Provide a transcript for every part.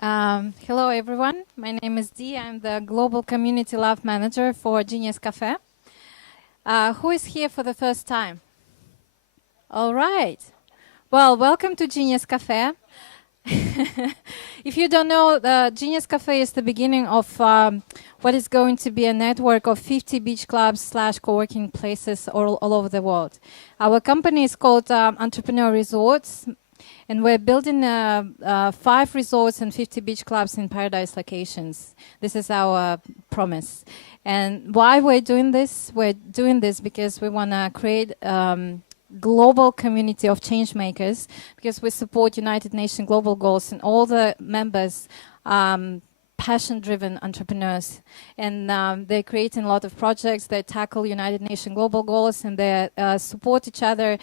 Hello, everyone. My name is Dee. I'm the Global Community Love Manager for Genius Café. Who is here for the first time? All right. Well, welcome to Genius Café. If you don't know, the Genius Café is the beginning of what is going to be a network of 50 beach clubs / co-working places all over the world. Our company is called Entrepreneur Resorts, and we're building 5 resorts and 50 beach clubs in paradise locations. This is our promise. And why we're doing this? We're doing this because we want to create global community of change makers, because we support United Nations global goals, and all the members passion-driven entrepreneurs, and they're creating a lot of projects that tackle United Nations global goals, and they support each other.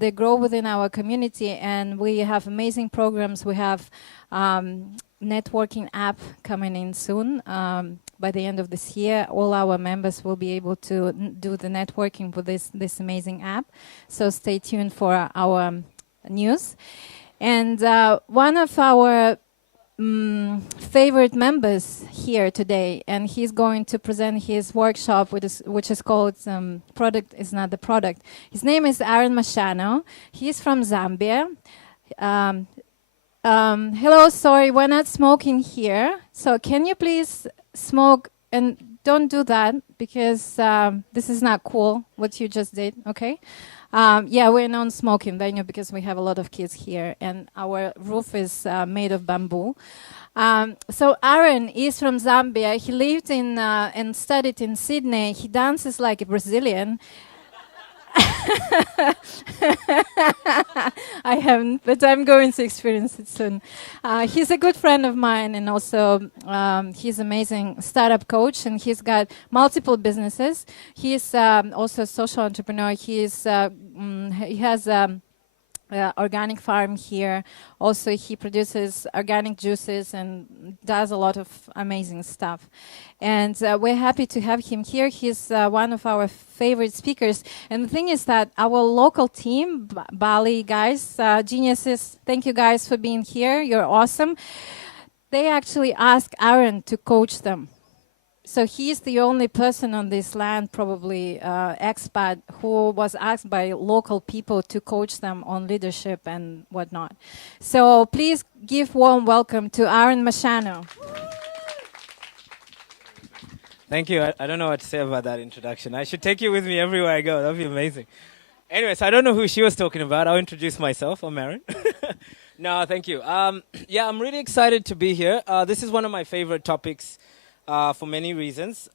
They grow within our community, and we have amazing programs. We have networking app coming in soon. By the end of this year, all our members will be able to do the networking with this amazing app. So stay tuned for our news. And one of our favorite members here today, and he's going to present his workshop, which is called Product is Not the Product. His name is Aaron Mashano. He's from Zambia. Hello, sorry, we're not smoking here. So can you please smoke, and don't do that, because this is not cool, what you just did, okay? Yeah, we're a non-smoking venue because we have a lot of kids here, and our roof is made of bamboo. So Aaron is from Zambia. He lived in and studied in Sydney. He dances like a Brazilian. I haven't, but I'm going to experience it soon. He's a good friend of mine, and also he's an amazing startup coach, and he's got multiple businesses. He's also a social entrepreneur. He has organic farm here. Also, he produces organic juices and does a lot of amazing stuff. And we're happy to have him here. He's one of our favorite speakers. And the thing is that our local team, Bali guys, geniuses, thank you guys for being here. You're awesome. They actually asked Aaron to coach them. So he's the only person on this land, probably expat, who was asked by local people to coach them on leadership and whatnot. So please give warm welcome to Aaron Mashano. Thank you. I don't know what to say about that introduction. I should take you with me everywhere I go. That would be amazing. Anyways, I don't know who she was talking about. I'll introduce myself. I'm Aaron. No, thank you. Yeah, I'm really excited to be here. This is one of my favorite topics. For many reasons.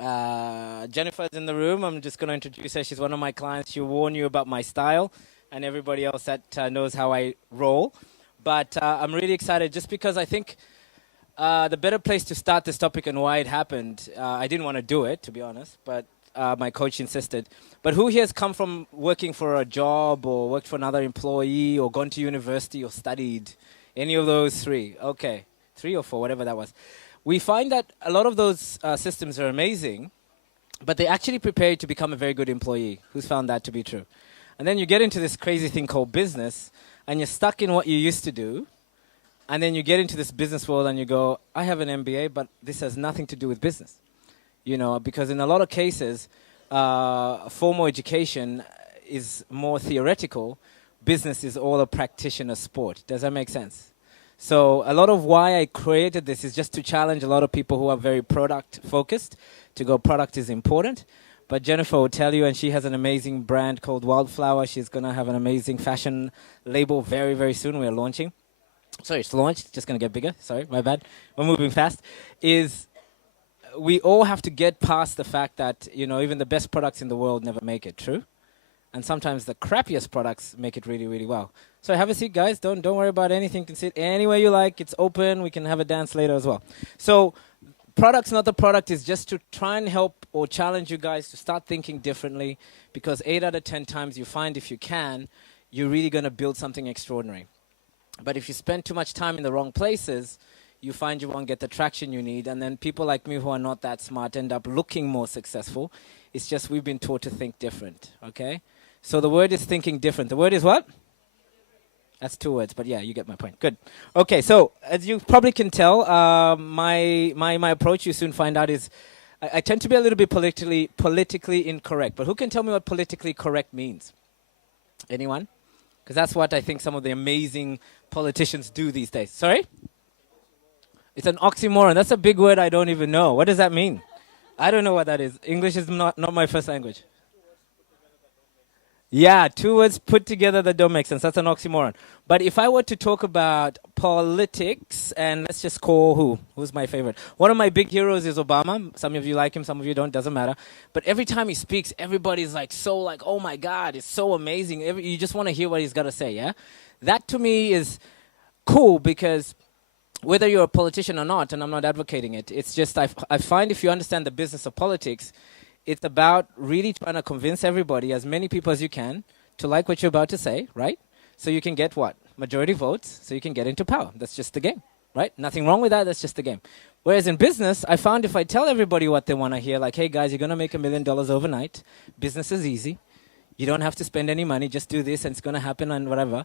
Jennifer's in the room. I'm just going to introduce her. She's one of my clients. She'll warn you about my style and everybody else that knows how I roll. But I'm really excited just because I think the better place to start this topic and why it happened, I didn't want to do it, to be honest, but my coach insisted. But who here has come from working for a job or worked for another employee or gone to university or studied? Any of those 3? Okay, 3 or 4, whatever that was. We find that a lot of those systems are amazing, but they actually prepare you to become a very good employee. Who's found that to be true? And then you get into this crazy thing called business, and you're stuck in what you used to do, and then you get into this business world and you go, I have an MBA, but this has nothing to do with business. You know, because in a lot of cases, formal education is more theoretical. Business is all a practitioner sport. Does that make sense? So a lot of why I created this is just to challenge a lot of people who are very product focused to go product is important. But Jennifer will tell you, and she has an amazing brand called Wildflower. She's going to have an amazing fashion label very, very soon. We're launching. Sorry, it's launched. Just going to get bigger. Sorry, my bad. We're moving fast. We all have to get past the fact that, you know, even the best products in the world never make it, true? And sometimes the crappiest products make it really, really well. So have a seat, guys. Don't worry about anything. You can sit anywhere you like. It's open. We can have a dance later as well. So products, not the product, is just to try and help or challenge you guys to start thinking differently, because 8 out of 10 times you find if you can, you're really going to build something extraordinary. But if you spend too much time in the wrong places, you find you won't get the traction you need. And then people like me who are not that smart end up looking more successful. It's just we've been taught to think different, okay? So the word is thinking different. The word is what? That's 2 words, but yeah, you get my point. Good. Okay, so as you probably can tell, my approach, you soon find out, is I tend to be a little bit politically incorrect. But who can tell me what politically correct means? Anyone? Because that's what I think some of the amazing politicians do these days. Sorry? It's an oxymoron. That's a big word I don't even know. What does that mean? I don't know what that is. English is not my first language. Yeah, 2 words put together that don't make sense. That's an oxymoron. But if I were to talk about politics, and let's just call who's my favorite? One of my big heroes is Obama. Some of you like him, some of you don't, doesn't matter. But every time he speaks, everybody's like so like, oh my God, it's so amazing. You just want to hear what he's got to say, yeah? That to me is cool because whether you're a politician or not, and I'm not advocating it, it's just I find if you understand the business of politics, it's about really trying to convince everybody, as many people as you can, to like what you're about to say, right? So you can get what? Majority votes, so you can get into power. That's just the game, right? Nothing wrong with that, that's just the game. Whereas in business, I found if I tell everybody what they want to hear, like, hey guys, you're going to make $1 million overnight. Business is easy. You don't have to spend any money, just do this and it's going to happen and whatever.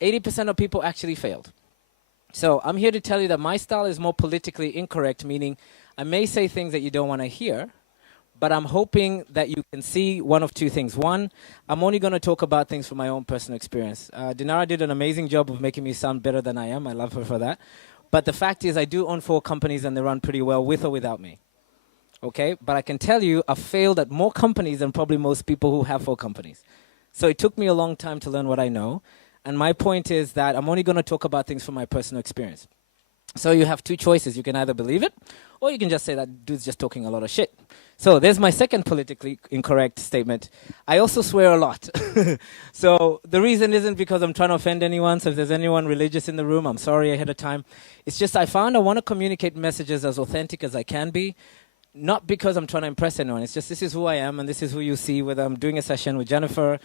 80% of people actually failed. So I'm here to tell you that my style is more politically incorrect, meaning I may say things that you don't want to hear, but I'm hoping that you can see one of 2 things. One, I'm only going to talk about things from my own personal experience. Dinara did an amazing job of making me sound better than I am. I love her for that. But the fact is I do own 4 companies and they run pretty well with or without me. Okay? But I can tell you I've failed at more companies than probably most people who have 4 companies. So it took me a long time to learn what I know. And my point is that I'm only going to talk about things from my personal experience. So you have 2 choices. You can either believe it or you can just say that dude's just talking a lot of shit. So there's my second politically incorrect statement. I also swear a lot. So the reason isn't because I'm trying to offend anyone. So if there's anyone religious in the room, I'm sorry ahead of time. It's just I found I want to communicate messages as authentic as I can be. Not because I'm trying to impress anyone. It's just this is who I am and this is who you see, whether I'm doing a session with Jennifer.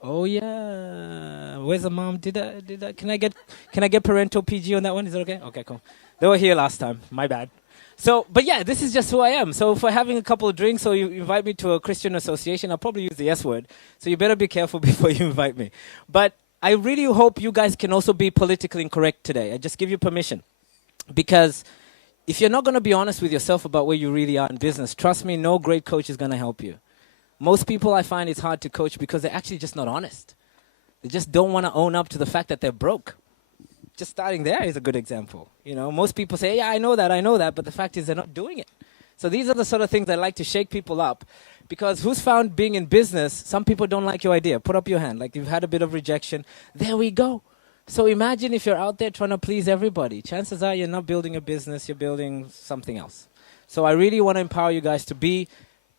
Oh yeah, where's the mom? Did I? Can I get parental PG on that one? Is it okay? Okay, cool. They were here last time. My bad. So, but yeah, this is just who I am. So if we're having a couple of drinks or you invite me to a Christian association, I'll probably use the S word. So you better be careful before you invite me. But I really hope you guys can also be politically incorrect today. I just give you permission. Because if you're not going to be honest with yourself about where you really are in business, trust me, no great coach is going to help you. Most people I find it's hard to coach because they're actually just not honest. They just don't want to own up to the fact that they're broke. Just starting there is a good example. You know, most people say, yeah, I know that, but the fact is they're not doing it. So these are the sort of things I like to shake people up because who's found being in business, some people don't like your idea. Put up your hand. Like you've had a bit of rejection. There we go. So imagine if you're out there trying to please everybody. Chances are you're not building a business, you're building something else. So I really want to empower you guys to be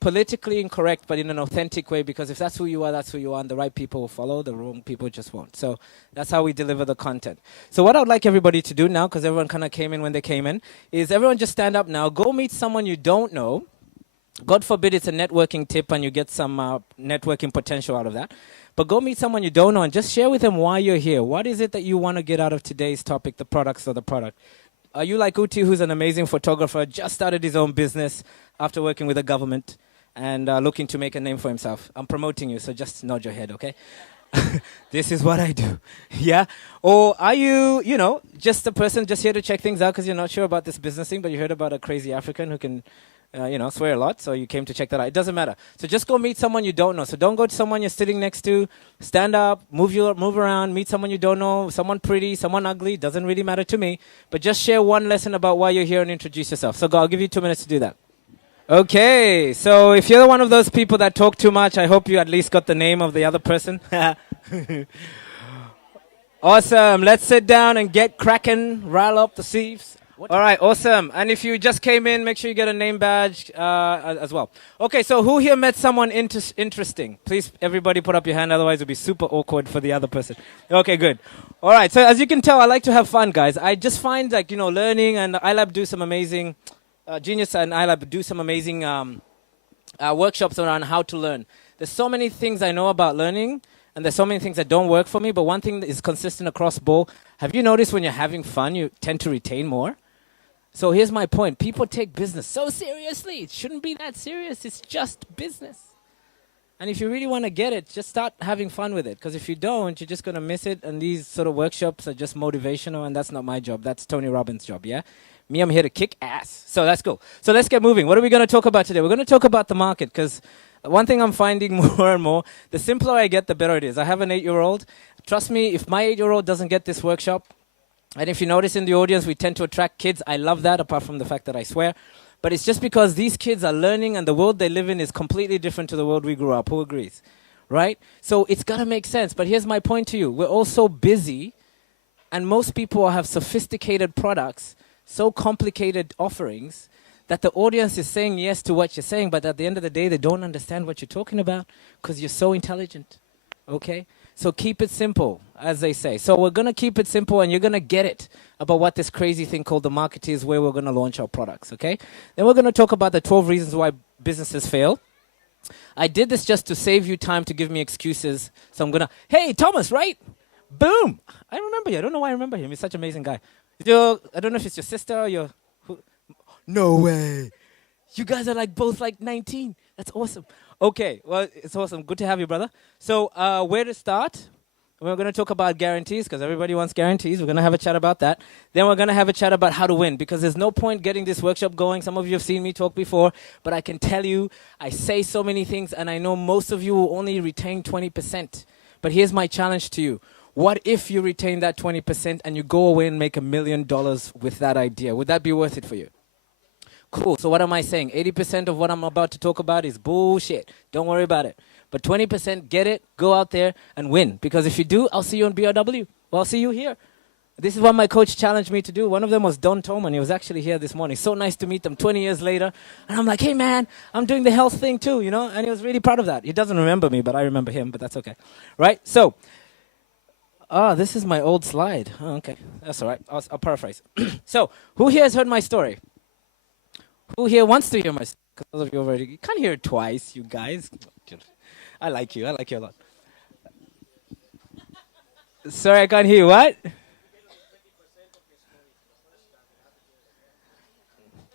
politically incorrect, but in an authentic way, because if that's who you are, that's who you are, and the right people will follow, the wrong people just won't. So that's how we deliver the content. So what I would like everybody to do now, because everyone kind of came in when they came in, is everyone just stand up now, go meet someone you don't know. God forbid it's a networking tip and you get some networking potential out of that. But go meet someone you don't know and just share with them why you're here. What is it that you want to get out of today's topic, the products or the product? Are you like Uti, who's an amazing photographer, just started his own business after working with the government? And looking to make a name for himself. I'm promoting you, so just nod your head, okay? This is what I do, yeah? Or are you, just a person just here to check things out because you're not sure about this business thing, but you heard about a crazy African who can, swear a lot, so you came to check that out. It doesn't matter. So just go meet someone you don't know. So don't go to someone you're sitting next to. Stand up, move around, meet someone you don't know, someone pretty, someone ugly. Doesn't really matter to me. But just share one lesson about why you're here and introduce yourself. So go, I'll give you 2 minutes to do that. Okay, so if you're one of those people that talk too much, I hope you at least got the name of the other person. Awesome. Let's sit down and get cracking, rile up the sleeves. All right, awesome. And if you just came in, make sure you get a name badge as well. Okay, so who here met someone interesting? Please, everybody put up your hand, otherwise it'll be super awkward for the other person. Okay, good. All right, so as you can tell, I like to have fun, guys. I just find, learning, and iLab do some amazing... Genius and iLab do some amazing workshops around how to learn. There's so many things I know about learning, and there's so many things that don't work for me, but one thing that is consistent across both. Have you noticed when you're having fun, you tend to retain more? So here's my point. People take business so seriously. It shouldn't be that serious. It's just business. And if you really want to get it, just start having fun with it. Because if you don't, you're just going to miss it. And these sort of workshops are just motivational, and that's not my job. That's Tony Robbins' job, yeah? Me, I'm here to kick ass. So that's cool. So let's get moving. What are we going to talk about today? We're going to talk about the market, because one thing I'm finding more and more, the simpler I get, the better it is. I have an 8-year-old. Trust me, if my 8-year-old doesn't get this workshop, and if you notice in the audience, we tend to attract kids. I love that, apart from the fact that I swear. But it's just because these kids are learning, and the world they live in is completely different to the world we grew up. Who agrees? Right? So it's got to make sense. But here's my point to you. We're all so busy, and most people have sophisticated products, so complicated offerings, that the audience is saying yes to what you're saying, but at the end of the day, they don't understand what you're talking about because you're so intelligent. Okay? So keep it simple, as they say. So we're going to keep it simple, and you're going to get it about what this crazy thing called the market is, where we're going to launch our products, okay? Then we're going to talk about the 12 reasons why businesses fail. I did this just to save you time to give me excuses. So I'm going to, hey, Thomas, right? Boom. I remember you. I don't know why I remember him. He's such an amazing guy. I don't know if it's your sister or your... No way. You guys are like both like 19. That's awesome. Okay, well, it's awesome. Good to have you, brother. So where to start? We're going to talk about guarantees, because everybody wants guarantees. We're going to have a chat about that. Then we're going to have a chat about how to win, because there's no point getting this workshop going. Some of you have seen me talk before, but I can tell you, I say so many things, and I know most of you will only retain 20%. But here's my challenge to you. What if you retain that 20% and you go away and make $1 million with that idea? Would that be worth it for you? Cool. So what am I saying? 80% of what I'm about to talk about is bullshit. Don't worry about it. But 20%, get it, go out there and win. Because if you do, I'll see you in BRW. Well, I'll see you here. This is what my coach challenged me to do. One of them was Don Tolman. He was actually here this morning. So nice to meet him 20 years later. And I'm like, hey, man, I'm doing the health thing too, you know? And he was really proud of that. He doesn't remember me, but I remember him, but that's okay. Right? So, this is my old slide. Oh, okay. That's all right. I'll paraphrase. So, who here has heard my story? Who here wants to hear my story? Because those of you already, you can't hear it twice, you guys. I like you. I like you a lot. Sorry, I can't hear you. What?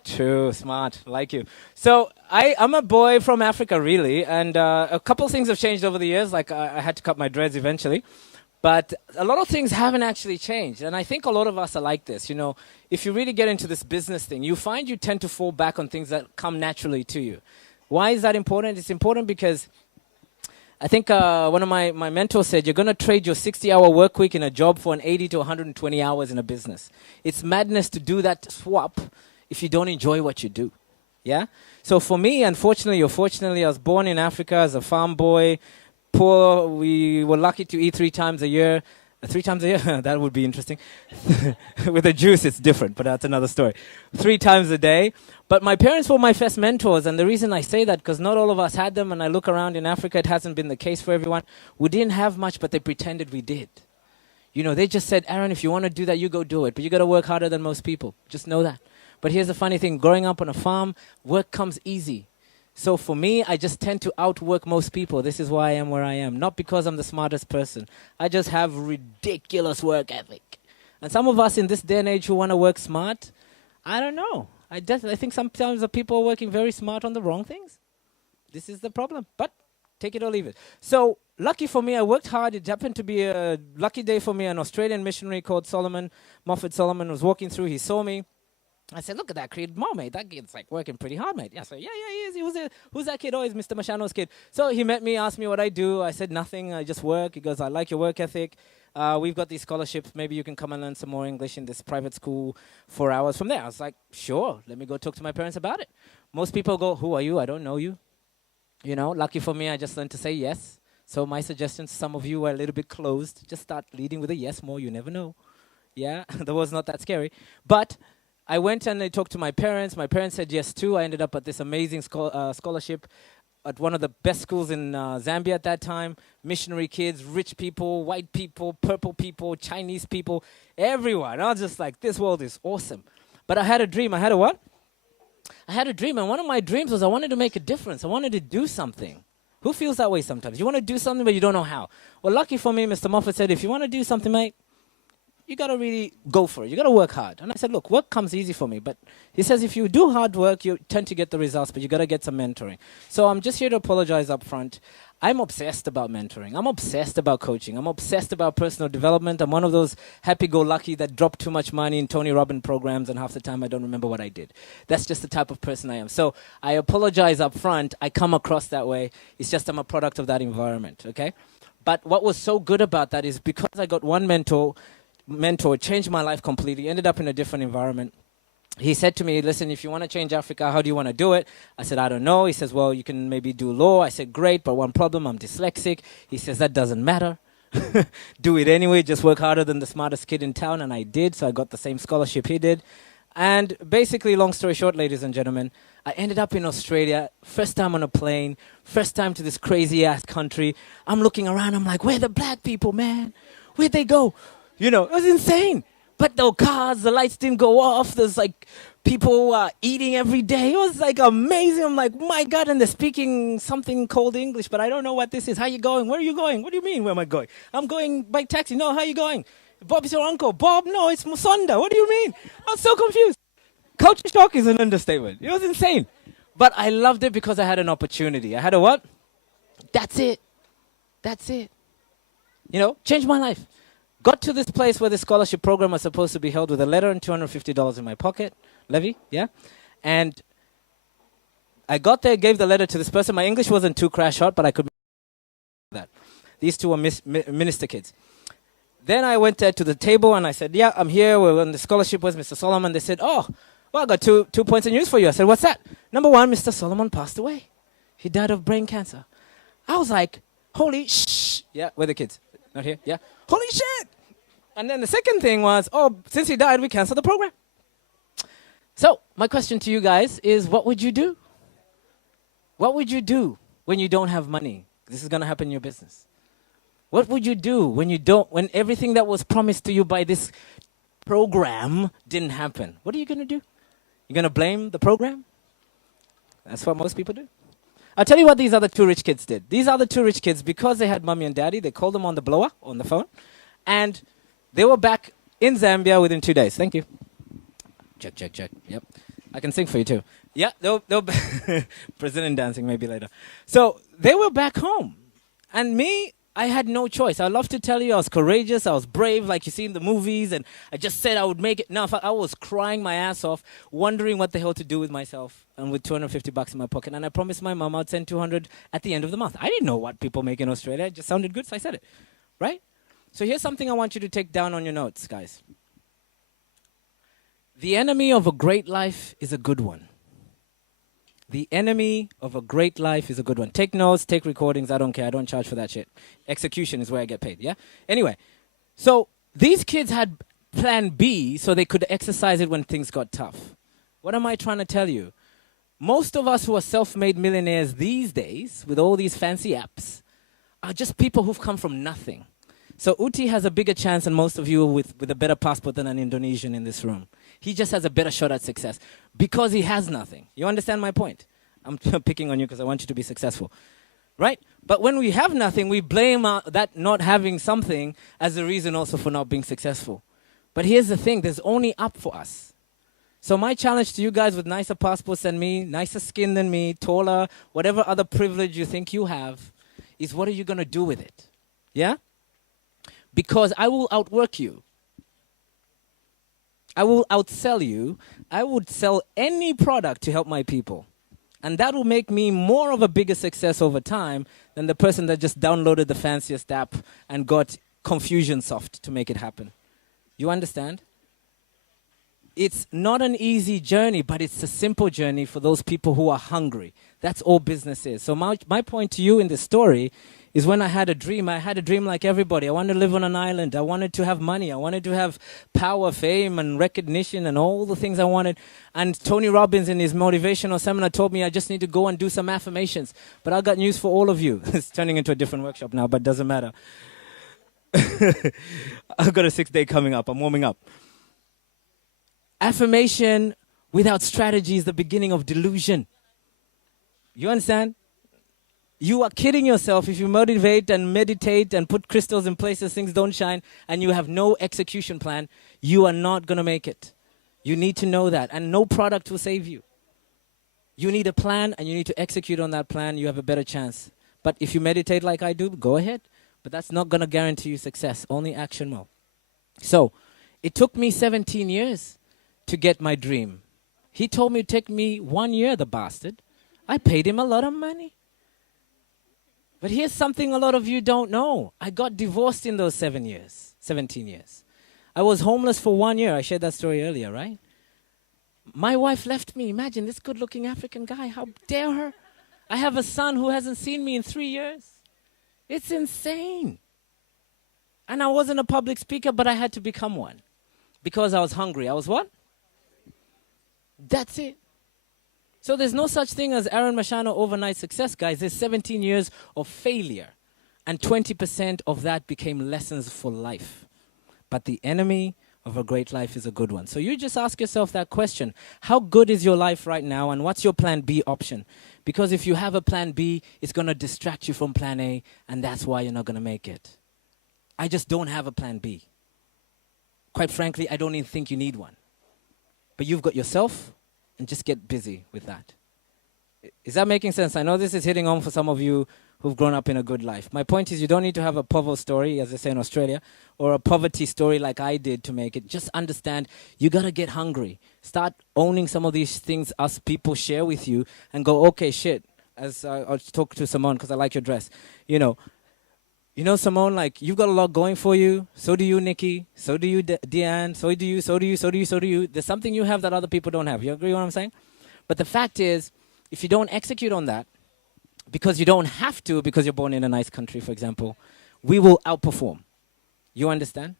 True, smart. Like you. So I'm a boy from Africa, really. And a couple things have changed over the years. Like I had to cut my dreads eventually. But a lot of things haven't actually changed. And I think a lot of us are like this. You know, if you really get into this business thing, you find you tend to fall back on things that come naturally to you. Why is that important? It's important because I think one of my mentors said, you're going to trade your 60-hour work week in a job for an 80 to 120 hours in a business. It's madness to do that swap if you don't enjoy what you do. Yeah? So for me, unfortunately or fortunately, I was born in Africa as a farm boy. Poor, we were lucky to eat 3 times a year. 3 times a year? That would be interesting. With the juice, it's different, but that's another story. 3 times a day. But my parents were my first mentors, and the reason I say that, because not all of us had them, and I look around in Africa, it hasn't been the case for everyone. We didn't have much, but they pretended we did. You know, they just said, Aaron, if you want to do that, you go do it. But you got to work harder than most people. Just know that. But here's the funny thing. Growing up on a farm, work comes easy. So for me, I just tend to outwork most people. This is why I am where I am. Not because I'm the smartest person. I just have ridiculous work ethic. And some of us in this day and age who want to work smart, I don't know. I think sometimes the people are working very smart on the wrong things. This is the problem. But take it or leave it. So lucky for me, I worked hard. It happened to be a lucky day for me. An Australian missionary called Moffat Solomon was walking through. He saw me. I said, look at that kid, Mom, mate. That kid's like working pretty hard, mate. Yeah, so yeah, he is. Who's that kid? Oh, he's Mr. Mashano's kid. So he met me, asked me what I do. I said, nothing. I just work. He goes, I like your work ethic. We've got these scholarships. Maybe you can come and learn some more English in this private school 4 hours from there. I was like, sure. Let me go talk to my parents about it. Most people go, who are you? I don't know you. You know, lucky for me, I just learned to say yes. So my suggestion to some of you are a little bit closed. Just start leading with a yes more. You never know. Yeah, that was not that scary. But I went and I talked to my parents. My parents said yes too. I ended up at this amazing scholarship at one of the best schools in Zambia at that time. Missionary kids, rich people, white people, purple people, Chinese people, everyone. I was just like, this world is awesome. But I had a dream. I had a what? I had a dream, and one of my dreams was I wanted to make a difference. I wanted to do something. Who feels that way sometimes? You want to do something, but you don't know how. Well, lucky for me, Mr. Moffat said, if you want to do something, mate, you got to really go for it. You got to work hard. And I said, look, work comes easy for me. But he says, if you do hard work, you tend to get the results, but you got to get some mentoring. So I'm just here to apologize up front. I'm obsessed about mentoring. I'm obsessed about coaching. I'm obsessed about personal development. I'm one of those happy-go-lucky that drop too much money in Tony Robbins programs, and half the time I don't remember what I did. That's just the type of person I am. So I apologize up front. I come across that way. It's just I'm a product of that environment, okay? But what was so good about that is because I got one mentor, changed my life completely, ended up in a different environment. He said to me, listen, if you want to change Africa, how do you want to do it? I said, I don't know. He says, well, you can maybe do law. I said, great, but one problem, I'm dyslexic. He says, that doesn't matter. Do it anyway, just work harder than the smartest kid in town, and I did, so I got the same scholarship he did. And basically, long story short, ladies and gentlemen, I ended up in Australia, first time on a plane, first time to this crazy-ass country. I'm looking around, I'm like, where are the black people, man? Where'd they go? You know, it was insane. But the cars, the lights didn't go off. There's like people eating every day. It was like amazing. I'm like, my God, and they're speaking something called English, but I don't know what this is. How you going? Where are you going? What do you mean, where am I going? I'm going by taxi. No, how you going? Bob is your uncle. Bob, no, it's Musonda. What do you mean? I'm so confused. Culture shock is an understatement. It was insane. But I loved it because I had an opportunity. I had a what? That's it. That's it. You know, changed my life. Got to this place where the scholarship program was supposed to be held with a letter and $250 in my pocket. Levy, yeah? And I got there, gave the letter to this person. My English wasn't too crash hot, but I could that. These two were minister kids. Then I went to the table and I said, yeah, I'm here. We're on the scholarship was Mr. Solomon. They said, oh, well, I got two points of news for you. I said, what's that? Number one, Mr. Solomon passed away. He died of brain cancer. I was like, holy shh. Yeah, where are the kids? Not here? Yeah. Holy shit. And then the second thing was, oh, since he died, we canceled the program. So my question to you guys is, what would you do? What would you do when you don't have money? This is going to happen in your business. What would you do when everything that was promised to you by this program didn't happen? What are you going to do? You're going to blame the program? That's what most people do. I'll tell you what these other two rich kids did. These other two rich kids, because they had mommy and daddy, they called them on the blower, on the phone, and they were back in Zambia within 2 days. Thank you. Check, check, check. Yep. I can sing for you too. Yeah, they'll Brazilian dancing maybe later. So they were back home. And me, I had no choice. I love to tell you I was courageous, I was brave, like you see in the movies, and I just said I would make it. No, in fact, I was crying my ass off, wondering what the hell to do with myself, and with $250 in my pocket. And I promised my mom I'd send 200 at the end of the month. I didn't know what people make in Australia. It just sounded good, so I said it. Right? So here's something I want you to take down on your notes, guys. The enemy of a great life is a good one. The enemy of a great life is a good one. Take notes, take recordings. I don't care. I don't charge for that shit. Execution is where I get paid, yeah? Anyway, so these kids had plan B so they could exercise it when things got tough. What am I trying to tell you? Most of us who are self-made millionaires these days, with all these fancy apps, are just people who've come from nothing. So Uti has a bigger chance than most of you with a better passport than an Indonesian in this room. He just has a better shot at success because he has nothing. You understand my point? I'm picking on you because I want you to be successful. Right? But when we have nothing, we blame that not having something as a reason also for not being successful. But here's the thing. There's only up for us. So my challenge to you guys with nicer passports than me, nicer skin than me, taller, whatever other privilege you think you have, is what are you going to do with it? Yeah? Because I will outwork you. I will outsell you. I would sell any product to help my people. And that will make me more of a bigger success over time than the person that just downloaded the fanciest app and got Confusionsoft to make it happen. You understand? It's not an easy journey, but it's a simple journey for those people who are hungry. That's all business is. So my point to you in this story is when I had a dream like everybody. I wanted to live on an island. I wanted to have money. I wanted to have power, fame, and recognition, and all the things I wanted. And Tony Robbins in his motivational seminar told me I just need to go and do some affirmations. But I got news for all of you. It's turning into a different workshop now, but doesn't matter. I've got a 6-day coming up. I'm warming up. Affirmation without strategy is the beginning of delusion. You understand? You are kidding yourself if you motivate and meditate and put crystals in places things don't shine and you have no execution plan. You are not going to make it. You need to know that. And no product will save you. You need a plan and you need to execute on that plan. You have a better chance. But if you meditate like I do, go ahead. But that's not going to guarantee you success. Only action will. So it took me 17 years to get my dream. He told me it would take me 1 year, the bastard. I paid him a lot of money. But here's something a lot of you don't know. I got divorced in those 17 years. I was homeless for 1 year. I shared that story earlier, right? My wife left me. Imagine this good-looking African guy. How dare her? I have a son who hasn't seen me in 3 years. It's insane. And I wasn't a public speaker, but I had to become one. Because I was hungry. I was what? That's it. So there's no such thing as Aaron Mashano overnight success, guys. There's 17 years of failure. And 20% of that became lessons for life. But the enemy of a great life is a good one. So you just ask yourself that question. How good is your life right now? And what's your plan B option? Because if you have a plan B, it's going to distract you from plan A. And that's why you're not going to make it. I just don't have a plan B. Quite frankly, I don't even think you need one. But you've got yourself, and just get busy with that. Is that making sense? I know this is hitting home for some of you who've grown up in a good life. My point is you don't need to have a povo story, as they say in Australia, or a poverty story like I did to make it. Just understand you got to get hungry. Start owning some of these things us people share with you and go, okay, shit. As I'll talk to Simone because I like your dress. You know, Simone, like, you've got a lot going for you. So do you, Nikki. So do you, Deanne. So do you, so do you, so do you, so do you. There's something you have that other people don't have. You agree with what I'm saying? But the fact is, if you don't execute on that, because you don't have to, because you're born in a nice country, for example, we will outperform. You understand?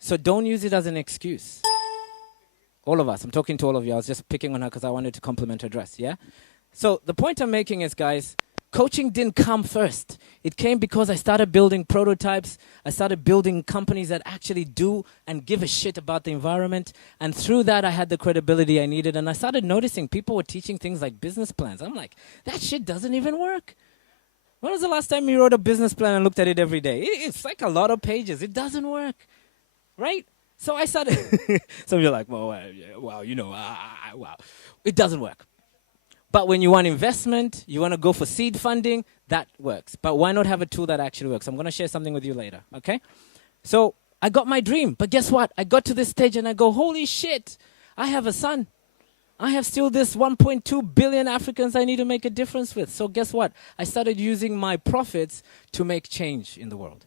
So don't use it as an excuse. All of us. I'm talking to all of you. I was just picking on her because I wanted to compliment her dress, yeah? So the point I'm making is, guys, coaching didn't come first. It came because I started building prototypes. I started building companies that actually do and give a shit about the environment. And through that, I had the credibility I needed. And I started noticing people were teaching things like business plans. I'm like, that shit doesn't even work. When was the last time you wrote a business plan and looked at it every day? It's like a lot of pages. It doesn't work, right? So I started. Some of you are like, well, wow, wow. It doesn't work. But when you want investment, you want to go for seed funding, that works. But why not have a tool that actually works? I'm going to share something with you later, okay? So I got my dream. But guess what? I got to this stage and I go, holy shit, I have a son. I have still this 1.2 billion Africans I need to make a difference with. So guess what? I started using my profits to make change in the world.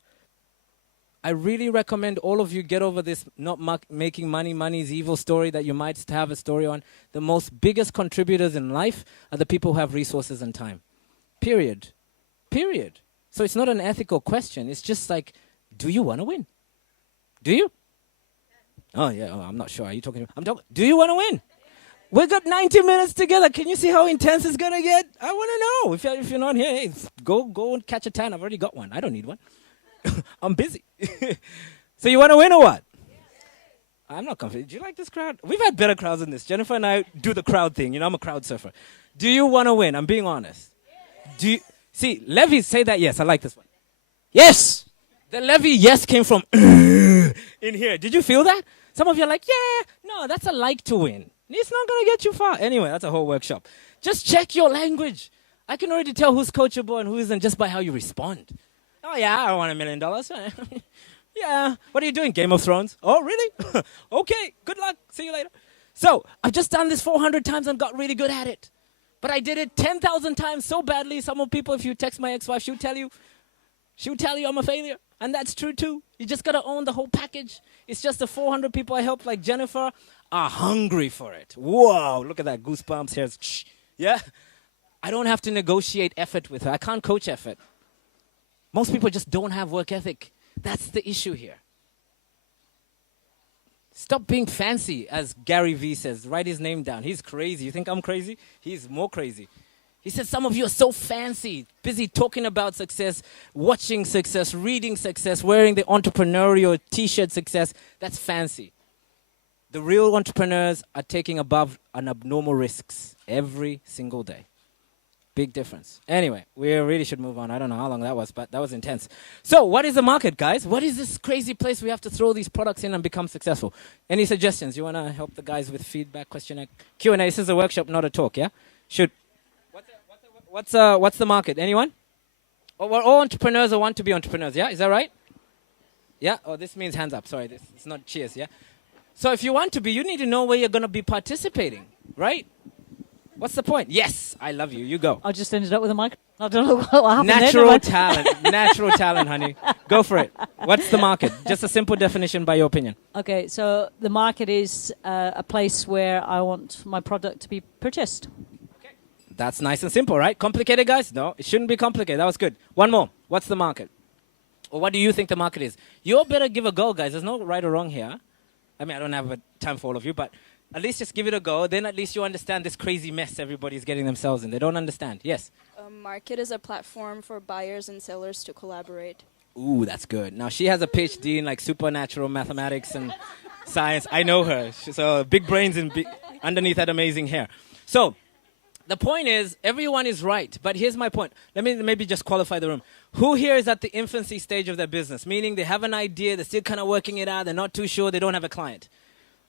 I really recommend all of you get over this not making money is evil story that you might have a story on. The most biggest contributors in life are the people who have resources and time. Period. Period. So it's not an ethical question. It's just like, do you want to win? Do you? Oh, yeah. Oh, I'm not sure. Are you talking? Do you want to win? We got 90 minutes together. Can you see how intense it's going to get? I want to know. If you're not here, hey, go and catch a tan. I've already got one. I don't need one. I'm busy. So you want to win or what? I'm not confident. Do you like this crowd? We've had better crowds than this. Jennifer and I do the crowd thing. You know, I'm a crowd surfer. Do you want to win? I'm being honest. Do you see, Levy, say that yes. I like this one. Yes. The Levy yes came from in here. Did you feel that? Some of you are like, yeah, no, that's a like to win. It's not going to get you far. Anyway, that's a whole workshop. Just check your language. I can already tell who's coachable and who isn't just by how you respond. Oh, yeah, I want $1 million. Yeah. What are you doing? Game of Thrones? Oh, really? Okay. Good luck. See you later. So I've just done this 400 times and got really good at it. But I did it 10,000 times so badly. Some of people, if you text my ex-wife, she'll tell you I'm a failure. And that's true, too. You just got to own the whole package. It's just the 400 people I helped, like Jennifer, are hungry for it. Whoa. Look at that. Goosebumps. Here's, yeah. I don't have to negotiate effort with her. I can't coach effort. Most people just don't have work ethic. That's the issue here. Stop being fancy, as Gary Vee says. Write his name down. He's crazy. You think I'm crazy? He's more crazy. He says some of you are so fancy, busy talking about success, watching success, reading success, wearing the entrepreneurial T-shirt success. That's fancy. The real entrepreneurs are taking above and abnormal risks every single day. Big difference. Anyway, we really should move on. I don't know how long that was, but that was intense. So what is the market, guys? What is this crazy place we have to throw these products in and become successful? Any suggestions? You want to help the guys with feedback, question, Q&A? This is a workshop, not a talk, yeah? What's the market? Anyone? all entrepreneurs want to be entrepreneurs, yeah? Is that right? Yeah? Oh, this means hands up. Sorry, this it's not cheers, yeah? So if you want to be, you need to know where you're going to be participating, right? What's the point? Yes, I love you. You go. I just ended up with a mic. I don't know what happened Natural then. talent. Natural talent, honey. Go for it. What's the market? Just a simple definition by your opinion. Okay, so the market is a place where I want my product to be purchased. That's nice and simple, right? Complicated, guys? No, it shouldn't be complicated. That was good. One more. What's the market? Or what do you think the market is? You all better give a go, guys. There's no right or wrong here. I mean, I don't have time for all of you, but at least just give it a go. Then at least you understand this crazy mess everybody's getting themselves in. They don't understand. Yes? Market is a platform for buyers and sellers to collaborate. Ooh, that's good. Now, she has a PhD in, like, supernatural mathematics and science. I know her. She's big brains and underneath that amazing hair. So the point is, everyone is right. But here's my point. Let me maybe just qualify the room. Who here is at the infancy stage of their business? Meaning they have an idea, they're still kind of working it out, they're not too sure, they don't have a client.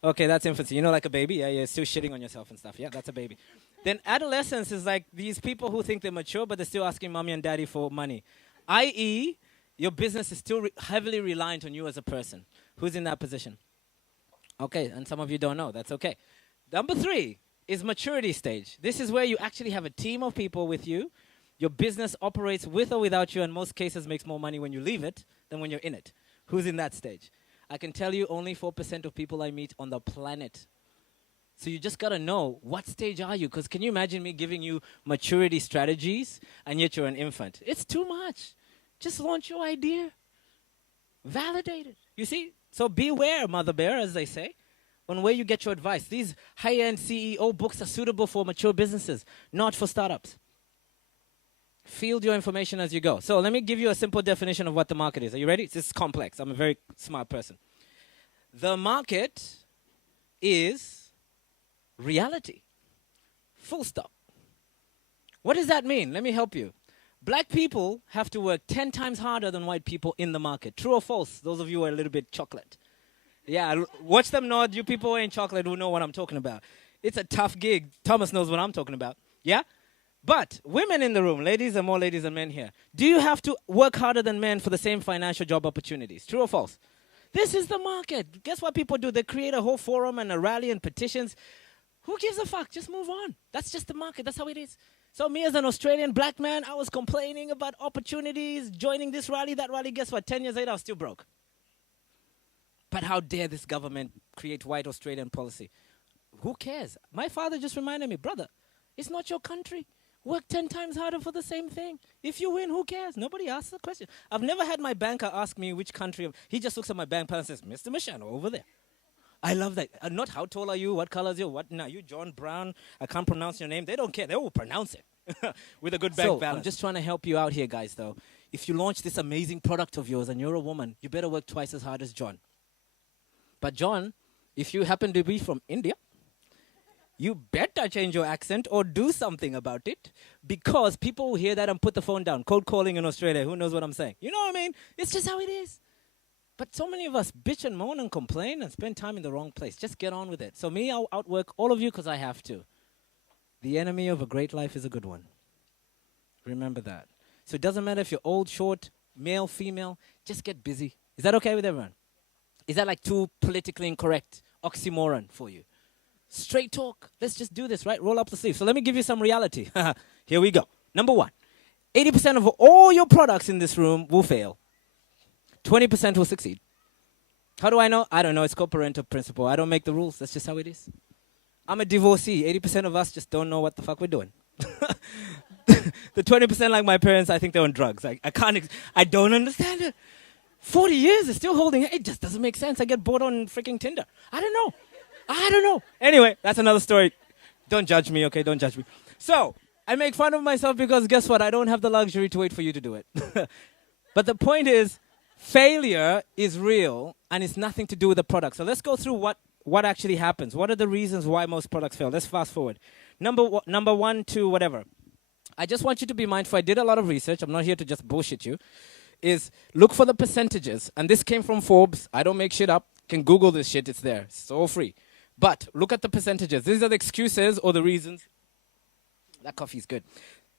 Okay, that's infancy. You know, like a baby? Yeah, you're still shitting on yourself and stuff. Yeah, that's a baby. Then adolescence is like these people who think they're mature, but they're still asking mommy and daddy for money. I.e., your business is still heavily reliant on you as a person. Who's in that position? Okay, and some of you don't know. That's okay. Number 3 is maturity stage. This is where you actually have a team of people with you. Your business operates with or without you, and in most cases makes more money when you leave it than when you're in it. Who's in that stage? I can tell you only 4% of people I meet on the planet. So you just got to know, what stage are you? Because can you imagine me giving you maturity strategies and yet you're an infant? It's too much. Just launch your idea. Validate it. You see? So beware, mother bear, as they say, on where you get your advice. These high-end CEO books are suitable for mature businesses, not for startups. Field your information as you go. So let me give you a simple definition of what the market is. Are you ready? This is complex. I'm a very smart person. The market is reality. Full stop. What does that mean? Let me help you. Black people have to work 10 times harder than white people in the market. True or false? Those of you who are a little bit chocolate. Yeah, watch them nod. You people who are in chocolate who know what I'm talking about. It's a tough gig. Thomas knows what I'm talking about. Yeah? But women in the room, ladies, and more ladies than men here, do you have to work harder than men for the same financial job opportunities? True or false? This is the market. Guess what people do? They create a whole forum and a rally and petitions. Who gives a fuck? Just move on. That's just the market. That's how it is. So me as an Australian black man, I was complaining about opportunities, joining this rally, that rally. Guess what? 10 years later, I was still broke. But how dare this government create white Australian policy? Who cares? My father just reminded me, brother, it's not your country. Work 10 times harder for the same thing. If you win, who cares? Nobody asks the question. I've never had my banker ask me which country. He just looks at my bank balance and says, Mr. Mashano, over there. I love that. Not how tall are you, what color is you, what? No, you John Brown. I can't pronounce your name. They don't care. They will pronounce it with a good bank balance. I'm just trying to help you out here, guys, though. If you launch this amazing product of yours and you're a woman, you better work twice as hard as John. But John, if you happen to be from India, you better change your accent or do something about it, because people will hear that and put the phone down. Cold calling in Australia, who knows what I'm saying? You know what I mean? It's just how it is. But so many of us bitch and moan and complain and spend time in the wrong place. Just get on with it. So me, I'll outwork all of you because I have to. The enemy of a great life is a good one. Remember that. So it doesn't matter if you're old, short, male, female, just get busy. Is that okay with everyone? Is that like too politically incorrect oxymoron for you? Straight talk. Let's just do this, right? Roll up the sleeves. So let me give you some reality. Here we go. Number 1, 80% of all your products in this room will fail. 20% will succeed. How do I know? I don't know. It's called parental principle. I don't make the rules. That's just how it is. I'm a divorcee. 80% of us just don't know what the fuck we're doing. The 20% like my parents, I think they're on drugs. I don't understand it. 40 years is still holding it. It just doesn't make sense. I get bored on freaking Tinder. I don't know. Anyway, that's another story. Don't judge me, okay? Don't judge me. So, I make fun of myself because guess what? I don't have the luxury to wait for you to do it. But the point is, failure is real and it's nothing to do with the product. So let's go through what actually happens. What are the reasons why most products fail? Let's fast forward. Number 1, 2, whatever. I just want you to be mindful. I did a lot of research. I'm not here to just bullshit you. Is look for the percentages. And this came from Forbes. I don't make shit up. You can Google this shit. It's there. It's all free. But look at the percentages. These are the excuses or the reasons. That coffee is good.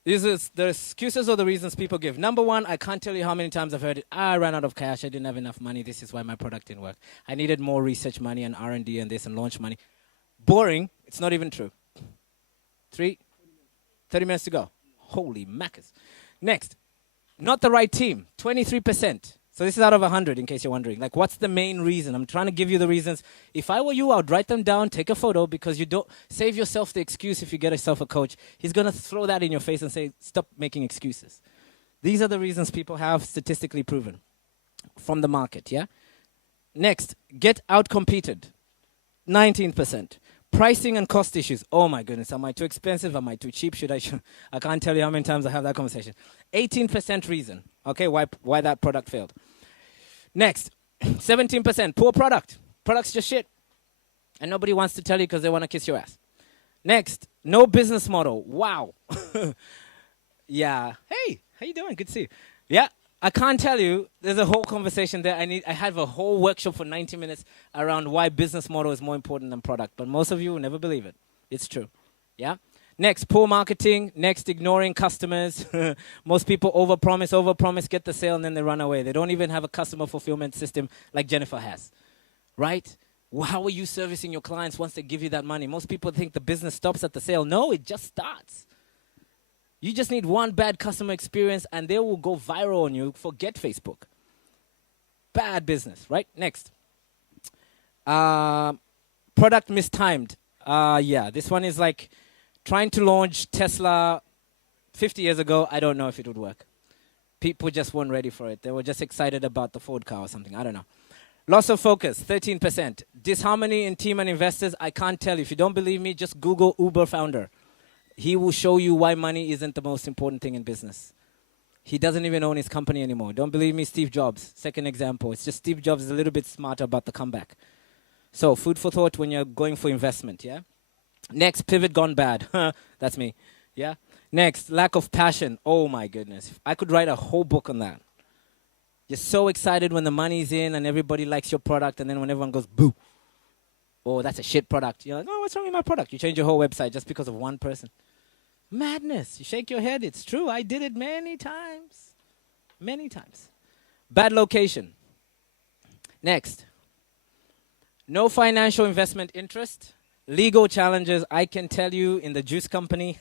These are the excuses or the reasons people give. Number one, I can't tell you how many times I've heard it. I ran out of cash. I didn't have enough money. This is why my product didn't work. I needed more research money and R&D and this and launch money. Boring. It's not even true. 30 minutes to go. Holy macas. Next, not the right team. 23%. So this is out of 100, in case you're wondering. Like, what's the main reason? I'm trying to give you the reasons. If I were you, I would write them down, take a photo, because you don't save yourself the excuse if you get yourself a coach. He's going to throw that in your face and say, stop making excuses. These are the reasons people have statistically proven from the market, yeah? Next, get out-competed. 19%. Pricing and cost issues. Oh, my goodness. Am I too expensive? Am I too cheap? I can't tell you how many times I have that conversation. 18% reason, okay, why that product failed. Next, 17%, poor product. Product's just shit. And nobody wants to tell you because they want to kiss your ass. Next, no business model. Wow. Yeah. Hey, how you doing? Good to see you. Yeah, I can't tell you. There's a whole conversation there. I have a whole workshop for 90 minutes around why business model is more important than product. But most of you will never believe it. It's true. Yeah. Next, poor marketing. Next, ignoring customers. Most people overpromise, get the sale, and then they run away. They don't even have a customer fulfillment system like Jennifer has, right? Well, how are you servicing your clients once they give you that money? Most people think the business stops at the sale. No, it just starts. You just need one bad customer experience, and they will go viral on you. Forget Facebook. Bad business, right? Next. Product mistimed. Yeah, this one is like trying to launch Tesla 50 years ago. I don't know if it would work. People just weren't ready for it. They were just excited about the Ford car or something. I don't know. Loss of focus, 13%. Disharmony in team and investors, I can't tell you. If you don't believe me, just Google Uber founder. He will show you why money isn't the most important thing in business. He doesn't even own his company anymore. Don't believe me, Steve Jobs. Second example. It's just Steve Jobs is a little bit smarter about the comeback. So food for thought when you're going for investment, yeah? Next, pivot gone bad. That's me, yeah? Next, lack of passion. Oh, my goodness. I could write a whole book on that. You're so excited when the money's in and everybody likes your product, and then when everyone goes, boo, oh, that's a shit product. You're like, oh, what's wrong with my product? You change your whole website just because of one person. Madness. You shake your head. It's true. I did it many times. Many times. Bad location. Next. No financial investment interest. Legal challenges. I can tell you in the juice company,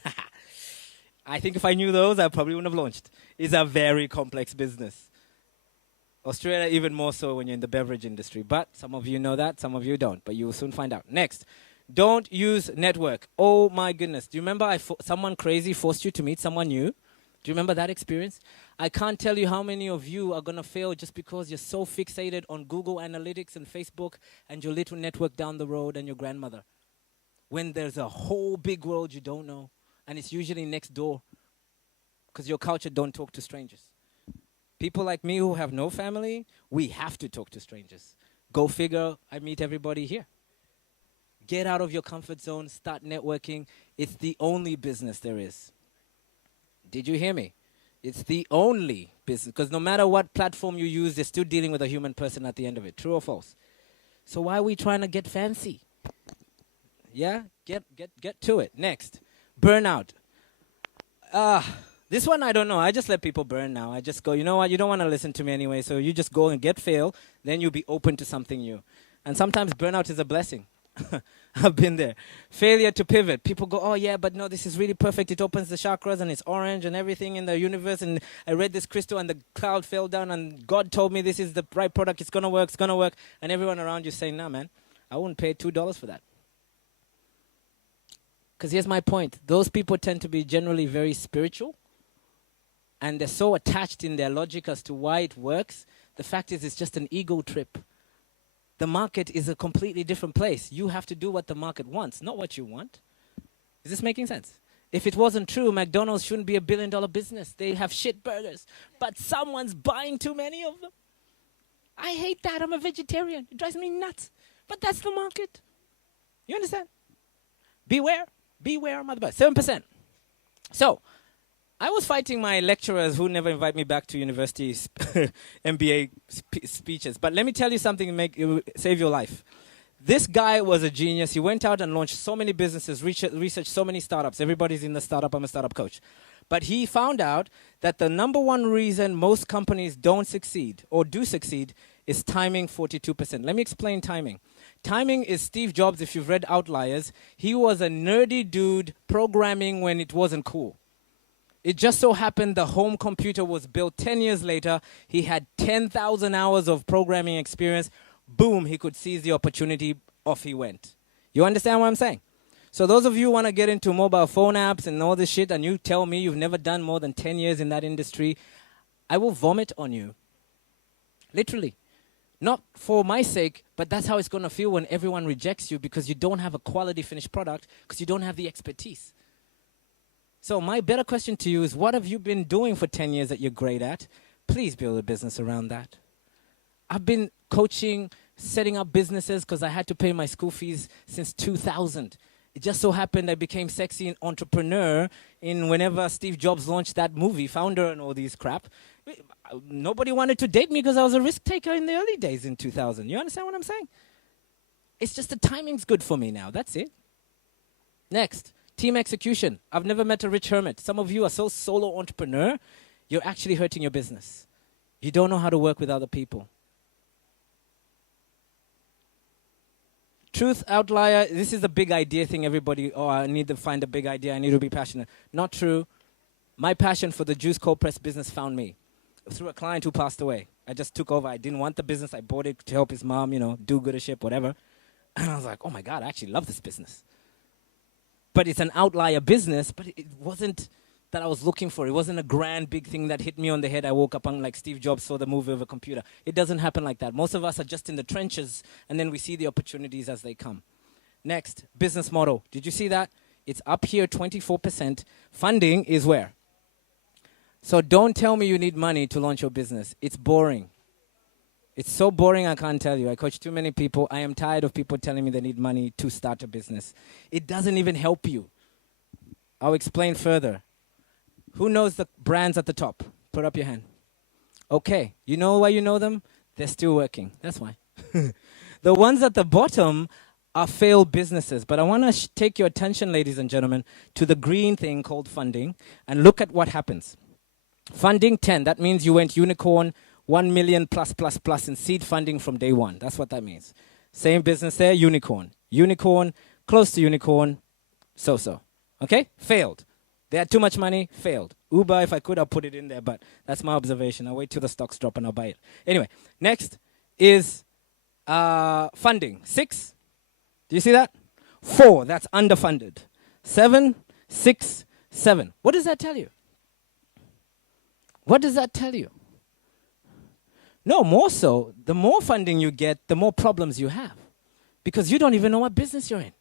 I think if I knew those, I probably wouldn't have launched. It's a very complex business. Australia even more so when you're in the beverage industry. But some of you know that, some of you don't. But you will soon find out. Next. Don't use network. Oh, my goodness. Do you remember someone crazy forced you to meet someone new? Do you remember that experience? I can't tell you how many of you are going to fail just because you're so fixated on Google Analytics and Facebook and your little network down the road and your grandmother. When there's a whole big world you don't know, and it's usually next door because your culture don't talk to strangers. People like me who have no family, we have to talk to strangers. Go figure, I meet everybody here. Get out of your comfort zone, start networking. It's the only business there is. Did you hear me? It's the only business, because no matter what platform you use, they're still dealing with a human person at the end of it. True or false? So why are we trying to get fancy? Yeah? Get to it. Next. Burnout. This one I don't know. I just let people burn now. I just go, you know what? You don't want to listen to me anyway, so you just go and fail. Then you'll be open to something new. And sometimes burnout is a blessing. I've been there. Failure to pivot. People go, oh yeah, but no, this is really perfect. It opens the chakras and it's orange and everything in the universe. And I read this crystal and the cloud fell down and God told me this is the right product. It's going to work. It's going to work. And everyone around you saying, nah, man, I wouldn't pay $2 for that. Because here's my point. Those people tend to be generally very spiritual. And they're so attached in their logic as to why it works. The fact is, it's just an ego trip. The market is a completely different place. You have to do what the market wants, not what you want. Is this making sense? If it wasn't true, McDonald's shouldn't be $1 billion business. They have shit burgers. But someone's buying too many of them. I hate that. I'm a vegetarian. It drives me nuts. But that's the market. You understand? Beware. Beware, mother. 7%. So, I was fighting my lecturers who never invite me back to university MBA speeches. But let me tell you something to save your life. This guy was a genius. He went out and launched so many businesses, researched so many startups. Everybody's in the startup. I'm a startup coach. But he found out that the number one reason most companies don't succeed or do succeed is timing, 42%. Let me explain timing. Timing is Steve Jobs, if you've read Outliers. He was a nerdy dude programming when it wasn't cool. It just so happened the home computer was built 10 years later. He had 10,000 hours of programming experience. Boom, he could seize the opportunity. Off he went. You understand what I'm saying? So those of you who want to get into mobile phone apps and all this shit, and you tell me you've never done more than 10 years in that industry, I will vomit on you. Literally. Not for my sake, but that's how it's going to feel when everyone rejects you because you don't have a quality finished product, because you don't have the expertise. So my better question to you is, what have you been doing for 10 years that you're great at? Please build a business around that. I've been coaching, setting up businesses because I had to pay my school fees since 2000. It just so happened I became sexy and entrepreneur in whenever Steve Jobs launched that movie, Founder and all these crap. Nobody wanted to date me because I was a risk taker in the early days in 2000. You understand what I'm saying? It's just the timing's good for me now. That's it. Next, team execution. I've never met a rich hermit. Some of you are so solo entrepreneur, you're actually hurting your business. You don't know how to work with other people. Truth, outlier, this is a big idea thing, everybody. Oh, I need to find a big idea. I need to be passionate. Not true. My passion for the juice cold press business found me through a client who passed away. I just took over. I didn't want the business. I bought it to help his mom, do goodership, whatever. And I was like, oh my God, I actually love this business. But it's an outlier business, but it wasn't that I was looking for. It wasn't a grand, big thing that hit me on the head. I woke up and like Steve Jobs saw the movie of a computer. It doesn't happen like that. Most of us are just in the trenches, and then we see the opportunities as they come. Next, business model. Did you see that? It's up here, 24%. Funding is where? So don't tell me you need money to launch your business. It's boring. It's so boring I can't tell you. I coach too many people. I am tired of people telling me they need money to start a business. It doesn't even help you. I'll explain further. Who knows the brands at the top? Put up your hand. Okay. You know why you know them? They're still working. That's why. The ones at the bottom are failed businesses. But I want to take your attention, ladies and gentlemen, to the green thing called funding and look at what happens. Funding 10. That means you went unicorn, 1 million plus in seed funding from day one. That's what that means. Same business there, unicorn. Unicorn, close to unicorn, so-so. Okay? Failed. They had too much money, failed. Uber, if I could, I'll put it in there, but that's my observation. I'll wait till the stocks drop and I'll buy it. Anyway, next is funding. 6. Do you see that? 4, that's underfunded. 7, 6, 7. What does that tell you? What does that tell you? No, more so, the more funding you get, the more problems you have. Because you don't even know what business you're in.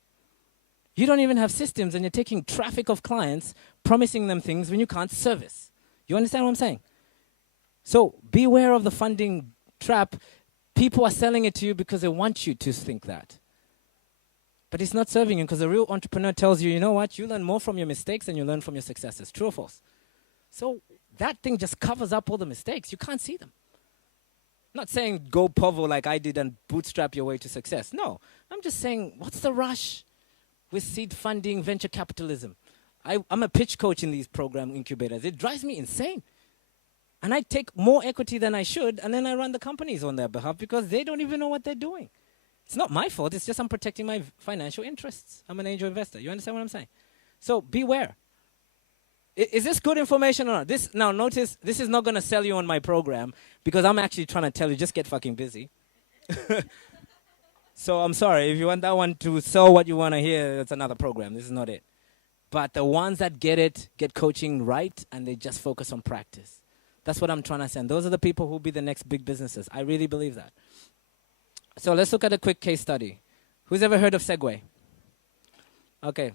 You don't even have systems, and you're taking traffic of clients, promising them things when you can't service. You understand what I'm saying? So beware of the funding trap. People are selling it to you because they want you to think that. But it's not serving you, because a real entrepreneur tells you, you know what, you learn more from your mistakes than you learn from your successes. True or false? So that thing just covers up all the mistakes. You can't see them. Not saying go povo like I did and bootstrap your way to success. No, I'm just saying, what's the rush with seed funding, venture capitalism? I'm a pitch coach in these program incubators. It drives me insane. And I take more equity than I should, and then I run the companies on their behalf because they don't even know what they're doing. It's not my fault. It's just I'm protecting my financial interests. I'm an angel investor. You understand what I'm saying? So beware. Is this good information or not? Now notice, this is not going to sell you on my program because I'm actually trying to tell you, just get fucking busy. So I'm sorry. If you want that one to sell what you want to hear, it's another program. This is not it. But the ones that get it, get coaching right, and they just focus on practice. That's what I'm trying to say. And those are the people who will be the next big businesses. I really believe that. So let's look at a quick case study. Who's ever heard of Segway? Okay.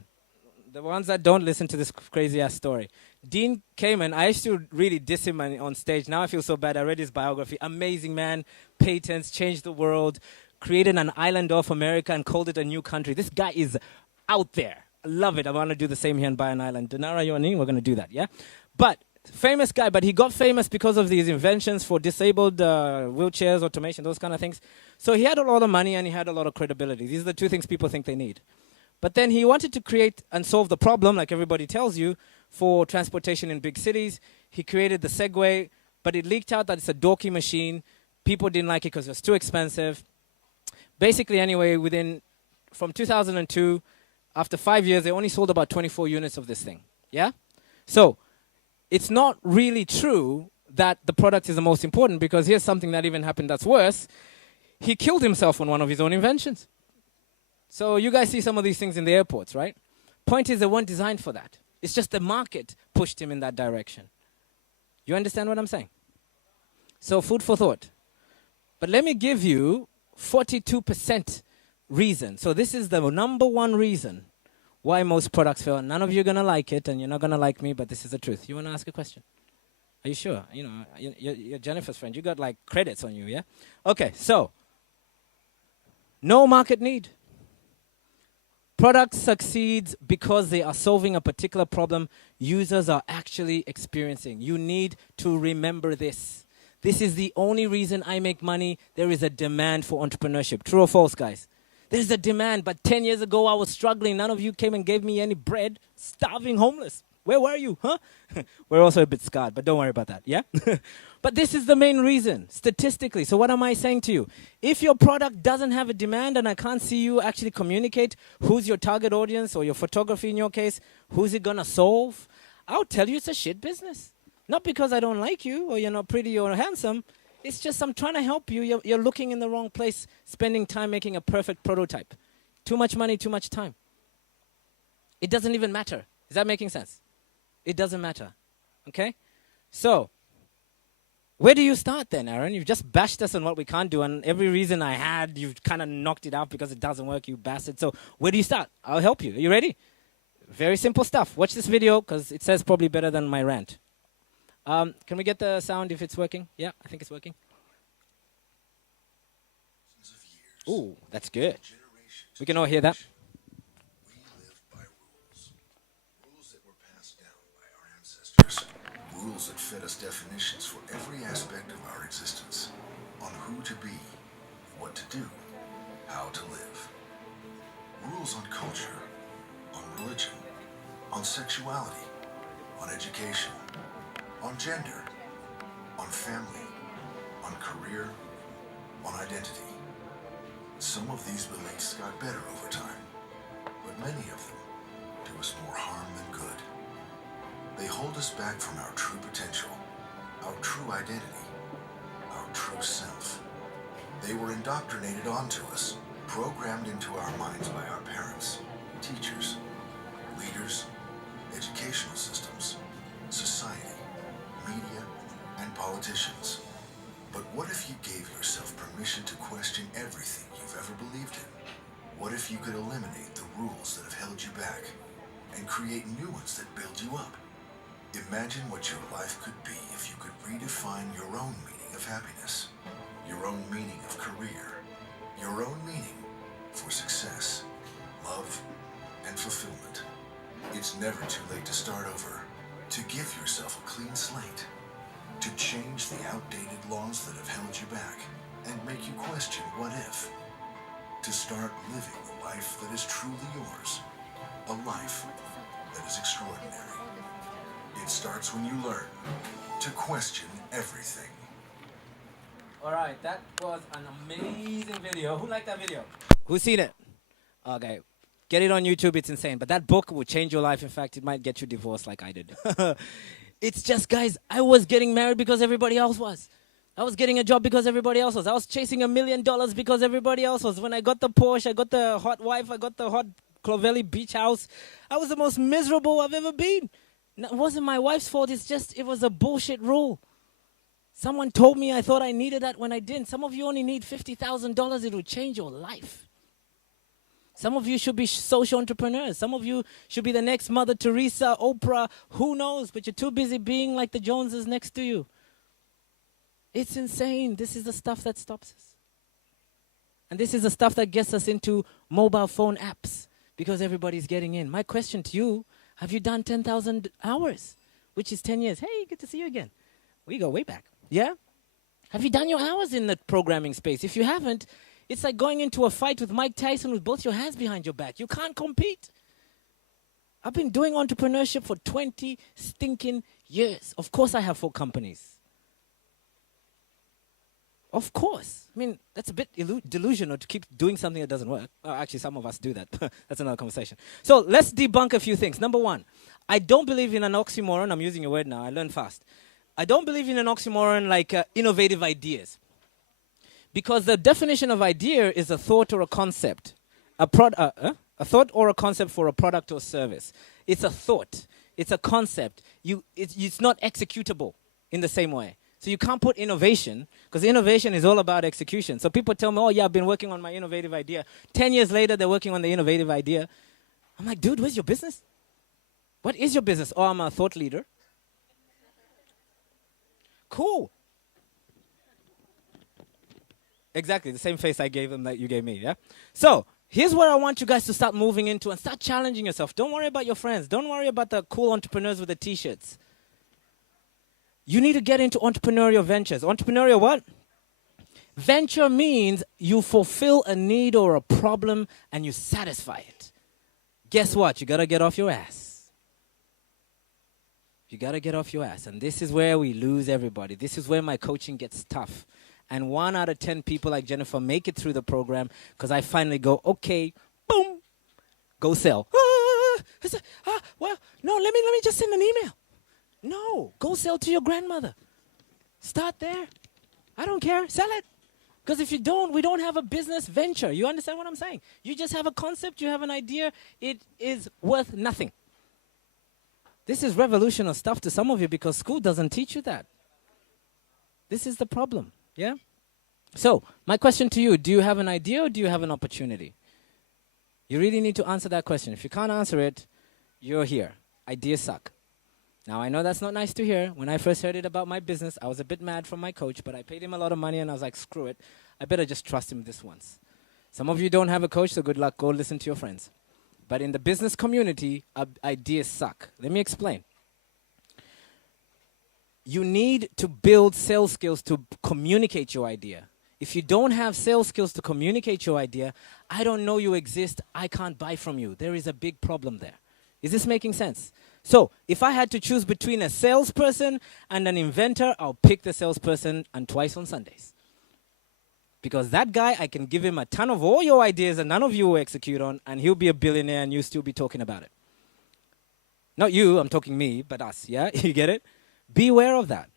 The ones that don't, listen to this crazy-ass story. Dean Kamen, I used to really diss him on stage. Now I feel so bad. I read his biography. Amazing man. Patents, changed the world, created an island off America and called it a new country. This guy is out there. I love it. I want to do the same here and buy an island. Denara Yoni, we're going to do that, yeah? But famous guy, but he got famous because of these inventions for disabled wheelchairs, automation, those kind of things. So he had a lot of money and he had a lot of credibility. These are the two things people think they need. But then he wanted to create and solve the problem, like everybody tells you, for transportation in big cities. He created the Segway, but it leaked out that it's a Doki machine. People didn't like it because it was too expensive. Basically, anyway, from 2002, after 5 years, they only sold about 24 units of this thing. Yeah? So, it's not really true that the product is the most important, because here's something that even happened that's worse. He killed himself on one of his own inventions. So you guys see some of these things in the airports, right? Point is, they weren't designed for that. It's just the market pushed him in that direction. You understand what I'm saying? So food for thought. But let me give you 42% reason. So this is the number one reason why most products fail. None of you are going to like it, and you're not going to like me, but this is the truth. You want to ask a question? Are you sure? You know, you're Jennifer's friend. You got like credits on you, yeah? Okay, so no market need. Product succeeds because they are solving a particular problem users are actually experiencing. You need to remember this. This is the only reason I make money. There is a demand for entrepreneurship. True or false, guys? There's a demand, but 10 years ago I was struggling. None of you came and gave me any bread. Starving, homeless. Where were you, huh? We're also a bit scarred, but don't worry about that, yeah? But this is the main reason, statistically. So what am I saying to you? If your product doesn't have a demand and I can't see you actually communicate who's your target audience, or your photography in your case, who's it gonna solve, I'll tell you it's a shit business. Not because I don't like you, or you're not pretty or handsome. It's just I'm trying to help you. You're looking in the wrong place, spending time making a perfect prototype. Too much money, too much time. It doesn't even matter. Is that making sense? It doesn't matter, okay? So, where do you start then, Aaron? You've just bashed us on what we can't do, and every reason I had, you've kind of knocked it out because it doesn't work, you bastard. So, where do you start? I'll help you. Are you ready? Very simple stuff. Watch this video, because it says probably better than my rant. Can we get the sound if it's working? Yeah, I think it's working. Ooh, that's good. We can all hear that. Rules that fed us definitions for every aspect of our existence, on who to be, what to do, how to live. Rules on culture, on religion, on sexuality, on education, on gender, on family, on career, on identity. Some of these beliefs got better over time, but many of them do us more harm than good. They hold us back from our true potential, our true identity, our true self. They were indoctrinated onto us, programmed into our minds by our parents, teachers, leaders, educational systems, society, media, and politicians. But what if you gave yourself permission to question everything you've ever believed in? What if you could eliminate the rules that have held you back and create new ones that build you up? Imagine what your life could be if you could redefine your own meaning of happiness, your own meaning of career, your own meaning for success, love, and fulfillment. It's never too late to start over, to give yourself a clean slate, to change the outdated laws that have held you back and make you question what if, to start living the life that is truly yours, a life that is extraordinary. It starts when you learn to question everything. All right, that was an amazing video. Who liked that video? Who's seen it? Okay, get it on YouTube. It's insane. But that book will change your life. In fact, it might get you divorced like I did. It's just, guys, I was getting married because everybody else was. I was getting a job because everybody else was. I was chasing $1 million because everybody else was. When I got the Porsche, I got the hot wife, I got the hot Clovelly beach house. I was the most miserable I've ever been. It wasn't my wife's fault. It's just, it was a bullshit rule. Someone told me I thought I needed that when I didn't. Some of you only need $50,000. It will change your life. Some of you should be social entrepreneurs. Some of you should be the next Mother Teresa, Oprah, who knows? But you're too busy being like the Joneses next to you. It's insane. This is the stuff that stops us. And this is the stuff that gets us into mobile phone apps because everybody's getting in. My question to you, have you done 10,000 hours, which is 10 years? Hey, good to see you again. We go way back. Yeah? Have you done your hours in the programming space? If you haven't, it's like going into a fight with Mike Tyson with both your hands behind your back. You can't compete. I've been doing entrepreneurship for 20 stinking years. Of course I have 4 companies. Of course. I mean, that's a bit delusional to keep doing something that doesn't work. Actually, some of us do that. That's another conversation. So let's debunk a few things. Number 1, I don't believe in an oxymoron. I'm using a word now. I learn fast. I don't believe in an oxymoron like innovative ideas. Because the definition of idea is a thought or a concept. A thought or a concept for a product or service. It's a thought. It's a concept. It's not executable in the same way. So you can't put innovation, because innovation is all about execution. So people tell me, oh, yeah, I've been working on my innovative idea. 10 years later, they're working on the innovative idea. I'm like, dude, where's your business? What is your business? Oh, I'm a thought leader. Cool. Exactly, the same face I gave them that you gave me, yeah? So here's where I want you guys to start moving into and start challenging yourself. Don't worry about your friends. Don't worry about the cool entrepreneurs with the T-shirts. You need to get into entrepreneurial ventures. Entrepreneurial what? Venture means you fulfill a need or a problem and you satisfy it. Guess what? You got to get off your ass. You got to get off your ass. And this is where we lose everybody. This is where my coaching gets tough. And 1 out of 10 people like Jennifer make it through the program because I finally go, okay, boom, go sell. Well, no, let me just send an email. No, go sell to your grandmother. Start there. I don't care. Sell it. Because if you don't, we don't have a business venture. You understand what I'm saying? You just have a concept. You have an idea. It is worth nothing. This is revolutionary stuff to some of you because school doesn't teach you that. This is the problem. Yeah? So, my question to you, do you have an idea or do you have an opportunity? You really need to answer that question. If you can't answer it, you're here. Ideas suck. Now, I know that's not nice to hear. When I first heard it about my business, I was a bit mad from my coach, but I paid him a lot of money and I was like, screw it. I better just trust him this once. Some of you don't have a coach, so good luck. Go listen to your friends. But in the business community, ideas suck. Let me explain. You need to build sales skills to communicate your idea. If you don't have sales skills to communicate your idea, I don't know you exist, I can't buy from you. There is a big problem there. Is this making sense? So, if I had to choose between a salesperson and an inventor, I'll pick the salesperson and twice on Sundays. Because that guy, I can give him a ton of all your ideas and none of you will execute on, and he'll be a billionaire and you'll still be talking about it. Not you, I'm talking me, but us, yeah? You get it? Beware of that.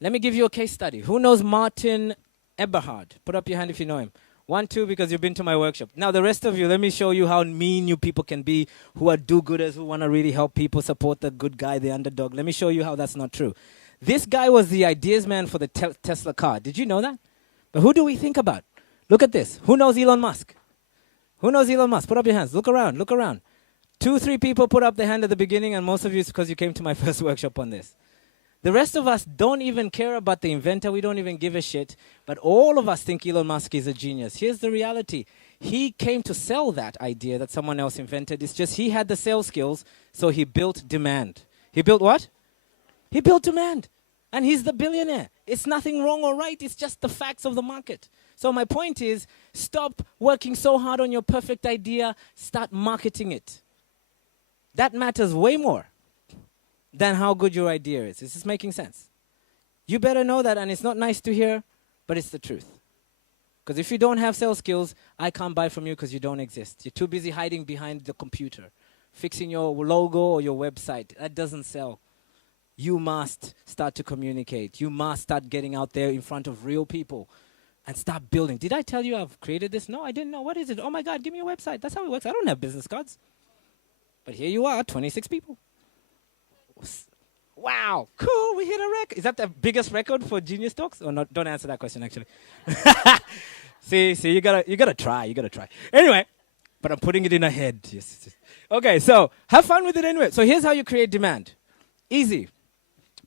Let me give you a case study. Who knows Martin Eberhard? Put up your hand if you know him. 1, 2, because you've been to my workshop. Now, the rest of you, let me show you how mean you people can be, who are do-gooders, who want to really help people, support the good guy, the underdog. Let me show you how that's not true. This guy was the ideas man for the Tesla car. Did you know that? But who do we think about? Look at this. Who knows Elon Musk? Who knows Elon Musk? Put up your hands. Look around. Look around. 2, 3 people put up their hand at the beginning, and most of you is because you came to my first workshop on this. The rest of us don't even care about the inventor. We don't even give a shit. But all of us think Elon Musk is a genius. Here's the reality. He came to sell that idea that someone else invented. It's just he had the sales skills, so he built demand. He built what? He built demand. And he's the billionaire. It's nothing wrong or right. It's just the facts of the market. So my point is, stop working so hard on your perfect idea. Start marketing it. That matters way more than how good your idea is. Is this making sense? You better know that, and it's not nice to hear, but it's the truth. Because if you don't have sales skills, I can't buy from you because you don't exist. You're too busy hiding behind the computer, fixing your logo or your website. That doesn't sell. You must start to communicate. You must start getting out there in front of real people and start building. Did I tell you I've created this? No, I didn't know. What is it? Oh my God, give me a website. That's how it works. I don't have business cards. But here you are, 26 people. Wow, cool, we hit a record. Is that the biggest record for Genius Talks? Or not? Don't answer that question, actually. see, you gotta try. Anyway, but I'm putting it in a head. Yes. Okay, so have fun with it anyway. So here's how you create demand. Easy.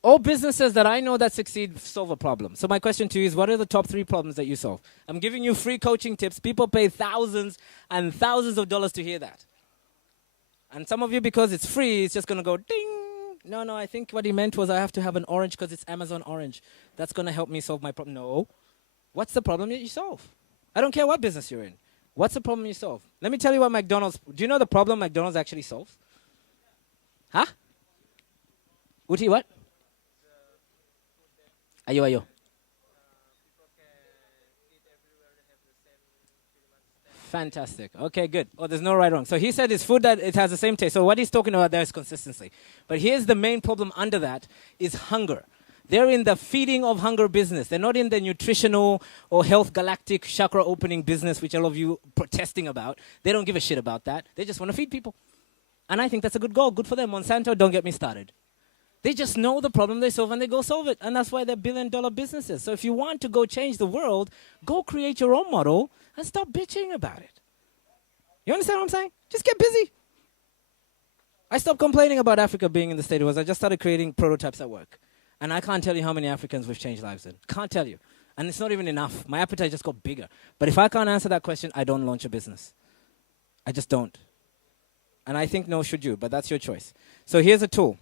All businesses that I know that succeed solve a problem. So my question to you is, what are the top 3 problems that you solve? I'm giving you free coaching tips. People pay thousands and thousands of dollars to hear that. And some of you, because it's free, it's just going to go ding. No, I think what he meant was I have to have an orange because it's Amazon Orange. That's going to help me solve my problem. No. What's the problem that you solve? I don't care what business you're in. What's the problem you solve? Let me tell you what McDonald's, do you know the problem McDonald's actually solves? Huh? Uti, what? Ayo. Fantastic. Okay, good. Oh, there's no right or wrong. So he said it's food that it has the same taste. So what he's talking about there is consistency. But here's the main problem under that is hunger. They're in the feeding of hunger business. They're not in the nutritional or health galactic chakra opening business, which all of you protesting about. They don't give a shit about that. They just want to feed people. And I think that's a good goal. Good for them. Monsanto, don't get me started. They just know the problem they solve and they go solve it. And that's why they're billion-dollar businesses. So if you want to go change the world, go create your own model and stop bitching about it. You understand what I'm saying? Just get busy. I stopped complaining about Africa being in the state it was. I just started creating prototypes at work. And I can't tell you how many Africans we've changed lives in. Can't tell you. And it's not even enough. My appetite just got bigger. But if I can't answer that question, I don't launch a business. I just don't. And I think no should you, but that's your choice. So here's a tool.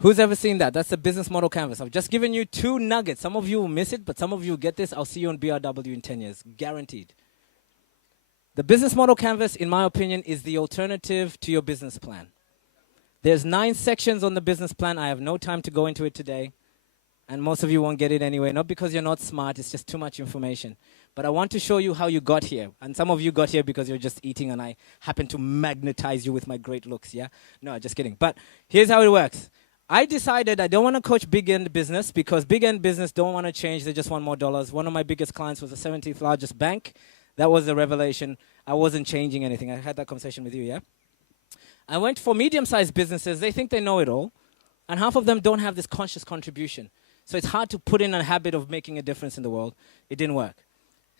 Who's ever seen that? That's the business model canvas. I've just given you 2 nuggets. Some of you will miss it, but some of you will get this. I'll see you on BRW in 10 years. Guaranteed. The business model canvas, in my opinion, is the alternative to your business plan. There's 9 sections on the business plan. I have no time to go into it today. And most of you won't get it anyway. Not because you're not smart. It's just too much information. But I want to show you how you got here. And some of you got here because you're just eating and I happen to magnetize you with my great looks, yeah? No, just kidding. But here's how it works. I decided I don't want to coach big-end business because big-end business don't want to change. They just want more dollars. One of my biggest clients was the 17th largest bank. That was the revelation. I wasn't changing anything. I had that conversation with you, yeah? I went for medium-sized businesses. They think they know it all. And half of them don't have this conscious contribution. So it's hard to put in a habit of making a difference in the world. It didn't work.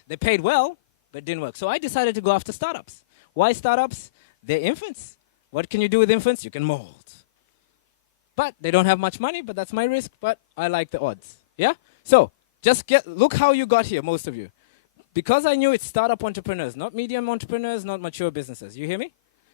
They paid well, but it didn't work. So I decided to go after startups. Why startups? They're infants. What can you do with infants? You can mold. But they don't have much money, but that's my risk. But I like the odds. Yeah? So just look how you got here, most of you. Because I knew it's startup entrepreneurs, not medium entrepreneurs, not mature businesses. You hear me?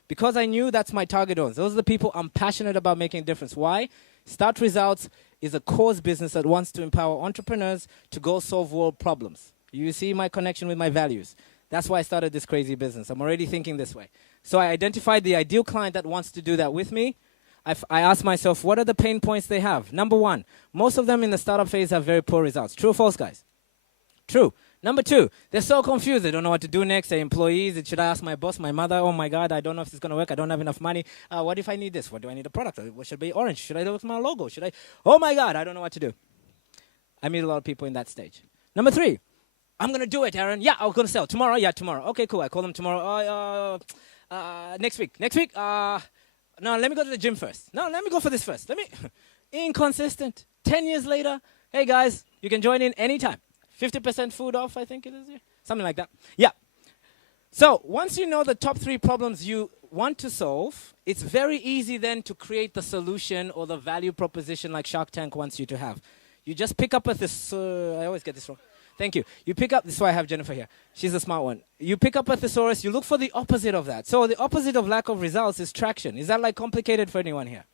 Because I knew that's my target audience. Those are the people I'm passionate about making a difference. Why? Start Results is a cause business that wants to empower entrepreneurs to go solve world problems. You see my connection with my values. That's why I started this crazy business. I'm already thinking this way. So I identified the ideal client that wants to do that with me. I asked myself, what are the pain points they have? Number 1, most of them in the startup phase have very poor results. True or false, guys? True. Number 2, they're so confused. They don't know what to do next. They're employees. Should I ask my boss, my mother? Oh, my God, I don't know if it's going to work. I don't have enough money. What if I need this? What do I need a product? What should be orange? Should I do with my logo? Should I? Oh, my God, I don't know what to do. I meet a lot of people in that stage. Number 3, I'm going to do it, Aaron. Yeah, I'm going to sell. Tomorrow? Yeah, tomorrow. Okay, cool. I call them tomorrow. Next week. Next week? No, let me go to the gym first. No, let me go for this first. Inconsistent. 10 years later, hey, guys, you can join in anytime. 50% food off, I think it is. Something like that. Yeah. So once you know the top 3 problems you want to solve, it's very easy then to create the solution or the value proposition like Shark Tank wants you to have. You just pick up a I always get this wrong. Thank you. You pick up, this is why I have Jennifer here. She's a smart one. You pick up a thesaurus, you look for the opposite of that. So the opposite of lack of results is traction. Is that like complicated for anyone here?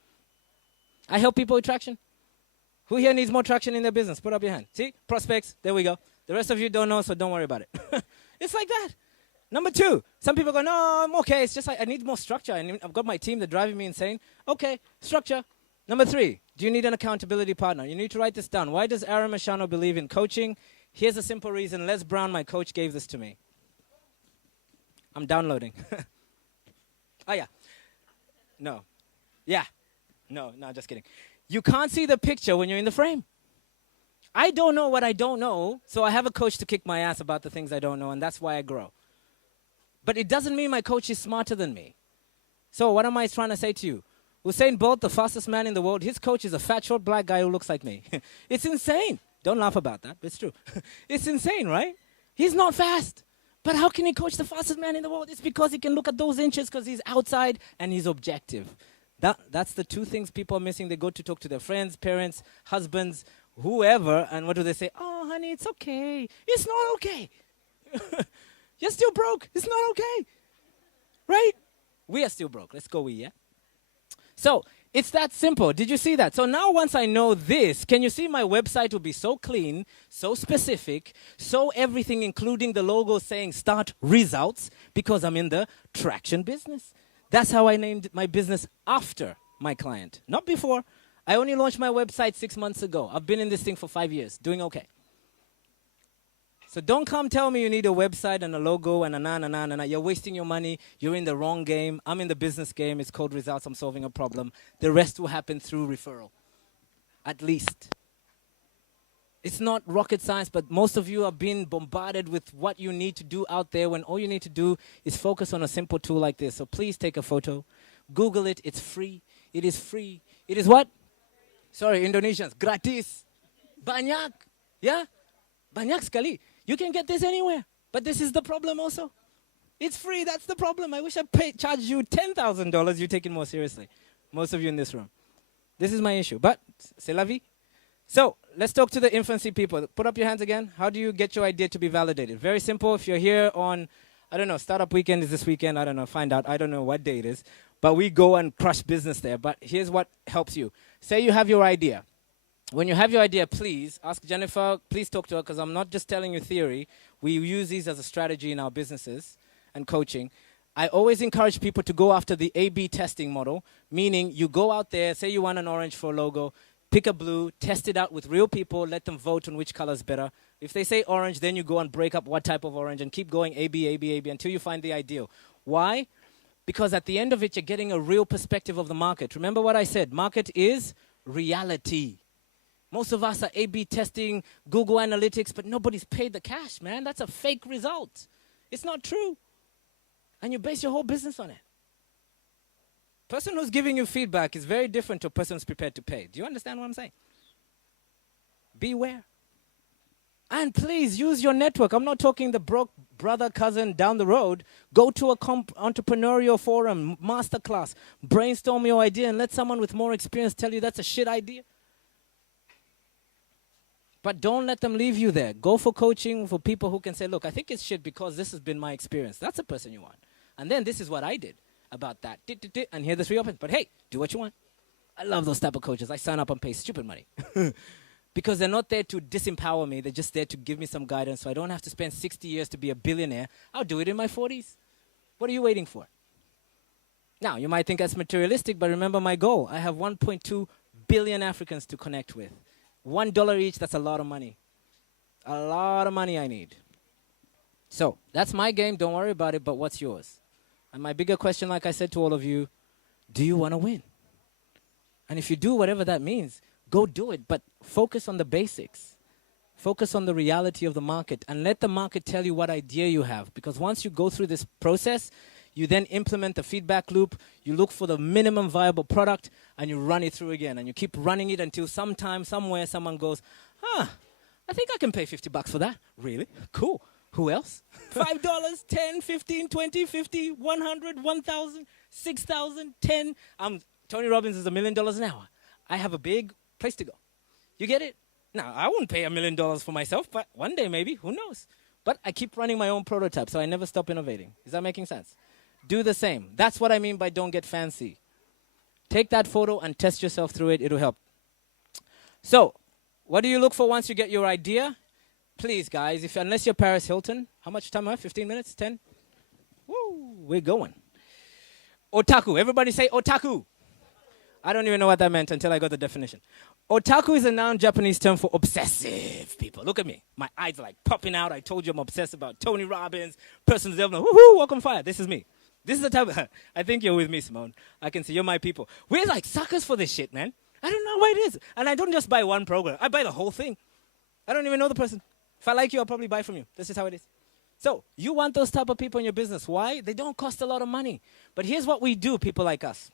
I help people with traction. Who here needs more traction in their business? Put up your hand. See? Prospects. There we go. The rest of you don't know, so don't worry about it. It's like that. Number 2, some people go, no, I'm okay. It's just like I need more structure. I've got my team. They're driving me insane. Okay, structure. Number 3, do you need an accountability partner? You need to write this down. Why does Aaron Mashano believe in coaching? Here's a simple reason. Les Brown, my coach, gave this to me. I'm downloading. Oh, yeah. No. Yeah. No, just kidding. You can't see the picture when you're in the frame. I don't know what I don't know, so I have a coach to kick my ass about the things I don't know, and that's why I grow. But it doesn't mean my coach is smarter than me. So what am I trying to say to you? Usain Bolt, the fastest man in the world, his coach is a fat, short, black guy who looks like me. It's insane. Don't laugh about that, but it's true. It's insane, right? He's not fast. But how can he coach the fastest man in the world? It's because he can look at those inches because he's outside and he's objective. That's the 2 things people are missing. They go to talk to their friends, parents, husbands, whoever, and what do they say? Oh, honey, it's okay. It's not okay. You're still broke. It's not okay. Right? We are still broke. Let's go we, yeah? So It's that simple. Did you see that? So now once I know this, can you see my website will be so clean, so specific, so everything including the logo saying start results because I'm in the traction business. That's how I named my business after my client, not before. I only launched my website 6 months ago. I've been in this thing for 5 years, doing okay. So don't come tell me you need a website and a logo and a na. You're wasting your money. You're in the wrong game. I'm in the business game. It's called results. I'm solving a problem. The rest will happen through referral, at least. It's not rocket science, but most of you are being bombarded with what you need to do out there when all you need to do is focus on a simple tool like this. So please take a photo. Google it. It's free. It is free. It is what? Sorry, Indonesians. Gratis. Banyak. Yeah? Banyak sekali. You can get this anywhere. But this is the problem also. It's free. That's the problem. I wish I charged you $10,000. You take it more seriously. Most of you in this room. This is my issue. But, c'est la vie. So, let's talk to the infancy people. Put up your hands again. How do you get your idea to be validated? Very simple. If you're here on, I don't know, Startup Weekend is this weekend. I don't know. Find out. I don't know what day it is. But we go and crush business there. But here's what helps you. Say you have your idea. When you have your idea, please ask Jennifer, please talk to her, because I'm not just telling you theory. We use these as a strategy in our businesses and coaching. I always encourage people to go after the A/B testing model, meaning you go out there, say you want an orange for a logo, pick a blue, test it out with real people, let them vote on which color is better. If they say orange, then you go and break up what type of orange and keep going A/B until you find the ideal. Why? Because at the end of it, you're getting a real perspective of the market. Remember what I said, market is reality. Most of us are A/B testing, Google Analytics, but nobody's paid the cash, man. That's a fake result. It's not true. And you base your whole business on it. Person who's giving you feedback is very different to a person who's prepared to pay. Do you understand what I'm saying? Beware. And please use your network. I'm not talking the broke brother, cousin down the road. Go to a entrepreneurial forum, masterclass, brainstorm your idea, and let someone with more experience tell you that's a shit idea. But don't let them leave you there. Go for coaching for people who can say, look, I think it's shit because this has been my experience. That's the person you want. And then this is what I did about that. And here the 3 options. But hey, do what you want. I love those type of coaches. I sign up and pay stupid money. Because they're not there to disempower me. They're just there to give me some guidance so I don't have to spend 60 years to be a billionaire. I'll do it in my 40s. What are you waiting for? Now, you might think that's materialistic, but remember my goal. I have 1.2 billion Africans to connect with. $1 each, that's a lot of money. A lot of money I need. So, that's my game. Don't worry about it, but what's yours? And my bigger question, like I said to all of you, do you want to win? And if you do, whatever that means, go do it. But focus on the basics. Focus on the reality of the market. And let the market tell you what idea you have. Because once you go through this process, you then implement the feedback loop, you look for the minimum viable product, and you run it through again. And you keep running it until sometime, somewhere, someone goes, I think I can pay $50 for that. Really? Cool. Who else? $5, 10, 15, 20, 50, 100, 1,000, 6,000, 10. Tony Robbins is $1 million an hour. I have a big place to go. You get it? Now, I wouldn't pay $1 million for myself, but one day maybe, who knows? But I keep running my own prototype, so I never stop innovating. Is that making sense? Do the same. That's what I mean by don't get fancy. Take that photo and test yourself through it. It'll help. So, what do you look for once you get your idea? Please, guys, unless you're Paris Hilton, how much time I have? 15 minutes? 10? Woo, we're going. Otaku. Everybody say otaku. I don't even know what that meant until I got the definition. Otaku is a noun Japanese term for obsessive people. Look at me. My eyes are like popping out. I told you I'm obsessed about Tony Robbins, person's development. Woohoo, welcome fire. This is me. This is the type of, I think you're with me, Simone. I can see you're my people. We're like suckers for this shit, man. I don't know why it is. And I don't just buy one program. I buy the whole thing. I don't even know the person. If I like you, I'll probably buy from you. This is how it is. So you want those type of people in your business. Why? They don't cost a lot of money. But here's what we do, people like us.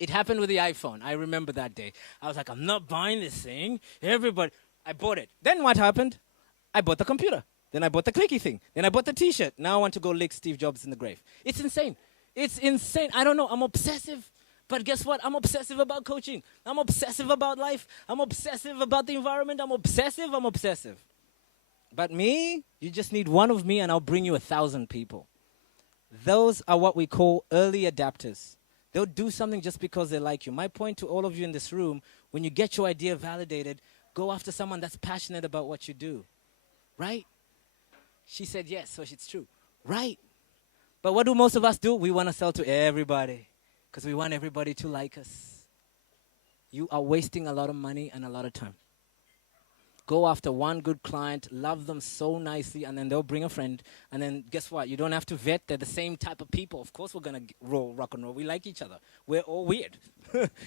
It happened with the iPhone. I remember that day. I was like, I'm not buying this thing. Everybody, I bought it. Then what happened? I bought the computer. Then I bought the clicky thing. Then I bought the T-shirt. Now I want to go lick Steve Jobs in the grave. It's insane. It's insane. I don't know. I'm obsessive. But guess what? I'm obsessive about coaching. I'm obsessive about life. I'm obsessive about the environment. I'm obsessive. But me, you just need one of me and I'll bring you 1,000 people. Those are what we call early adapters. They'll do something just because they like you. My point to all of you in this room, when you get your idea validated, go after someone that's passionate about what you do. Right? She said yes, so it's true. Right? But what do most of us do? We want to sell to everybody because we want everybody to like us. You are wasting a lot of money and a lot of time. Go after one good client, love them so nicely, and then they'll bring a friend. And then guess what? You don't have to vet. They're the same type of people. Of course we're going to rock and roll. We like each other. We're all weird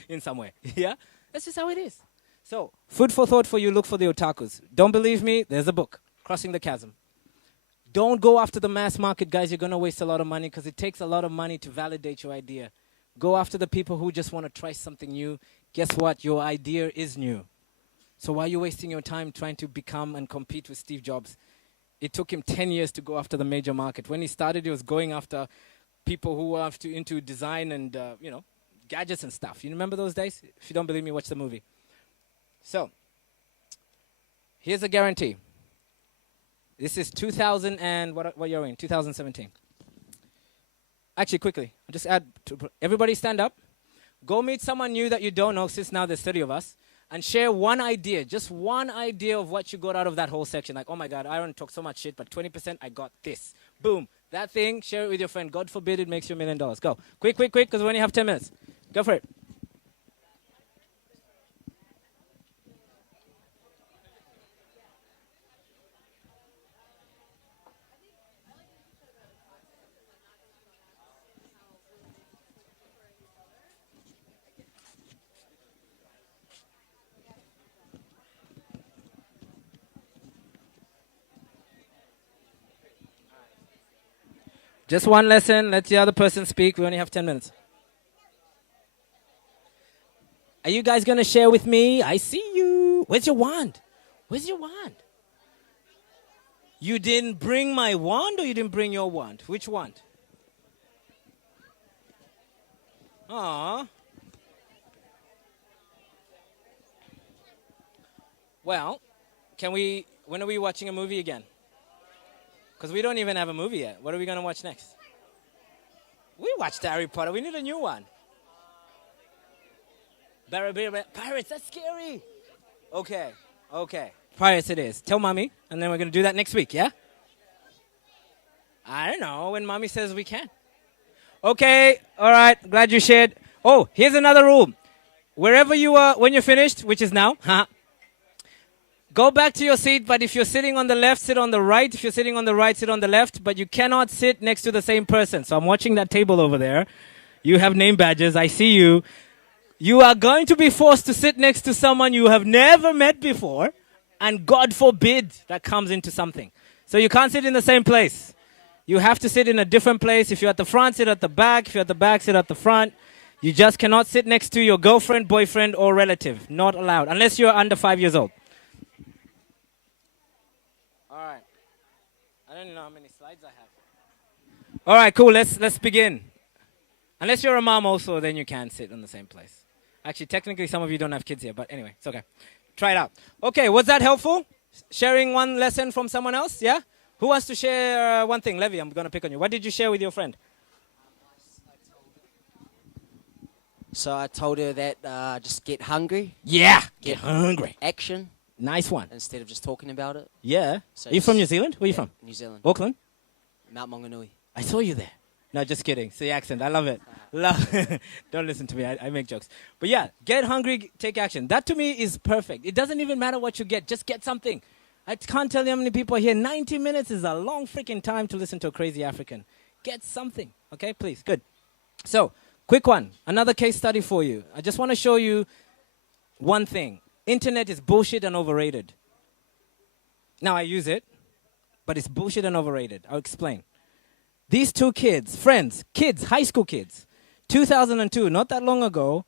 in some way. Yeah? That's just how it is. So, food for thought for you. Look for the otakus. Don't believe me? There's a book, Crossing the Chasm. Don't go after the mass market, guys. You're going to waste a lot of money because it takes a lot of money to validate your idea. Go after the people who just want to try something new. Guess what? Your idea is new. So why are you wasting your time trying to become and compete with Steve Jobs? It took him 10 years to go after the major market. When he started, he was going after people who were into design and, gadgets and stuff. You remember those days? If you don't believe me, watch the movie. So, here's a guarantee. This is 2000 and what year are we in? 2017. Actually, quickly, I'll just add, everybody stand up. Go meet someone new that you don't know, since now there's 30 of us, and share one idea, just one idea of what you got out of that whole section. Like, oh my God, I don't talk so much shit, but 20% I got this. Boom. That thing, share it with your friend. God forbid it makes you $1 million. Go. Quick, because we only have 10 minutes. Go for it. Just one lesson. Let the other person speak. We only have 10 minutes. Are you guys going to share with me? I see you. Where's your wand? Where's your wand? You didn't bring my wand or you didn't bring your wand? Which wand? Aww. Well, when are we watching a movie again? Because we don't even have a movie yet. What are we going to watch next? We watched Harry Potter. We need a new one. Pirates, that's scary. Okay. Pirates it is. Tell Mommy, and then we're going to do that next week, yeah? I don't know, when Mommy says we can. Okay, all right, glad you shared. Oh, here's another rule. Wherever you are, when you're finished, which is now, go back to your seat, but if you're sitting on the left, sit on the right. If you're sitting on the right, sit on the left. But you cannot sit next to the same person. So I'm watching that table over there. You have name badges. I see you. You are going to be forced to sit next to someone you have never met before. And God forbid that comes into something. So you can't sit in the same place. You have to sit in a different place. If you're at the front, sit at the back. If you're at the back, sit at the front. You just cannot sit next to your girlfriend, boyfriend, or relative. Not allowed. Unless you're under 5 years old. I don't know how many slides I have. All right, cool. Let's begin. Unless you're a mom also, then you can sit in the same place. Actually, technically, some of you don't have kids here, but anyway, it's okay. Try it out. Okay, was that helpful? Sharing one lesson from someone else, yeah? Who wants to share one thing? Levi, I'm going to pick on you. What did you share with your friend? So I told her that just get hungry. Yeah, get hungry. Action. Nice one. Instead of just talking about it. Yeah. So Are you from New Zealand? Where are you from? New Zealand. Auckland? Mount Maunganui. I saw you there. No, just kidding. It's the accent. I love it. Don't listen to me. I make jokes. But yeah, get hungry, take action. That to me is perfect. It doesn't even matter what you get. Just get something. I can't tell you how many people are here. 90 minutes is a long freaking time to listen to a crazy African. Get something. Okay, please. Good. So, quick one. Another case study for you. I just want to show you one thing. Internet is bullshit and overrated. Now, I use it, but it's bullshit and overrated. I'll explain. These two kids, high school kids, 2002, not that long ago,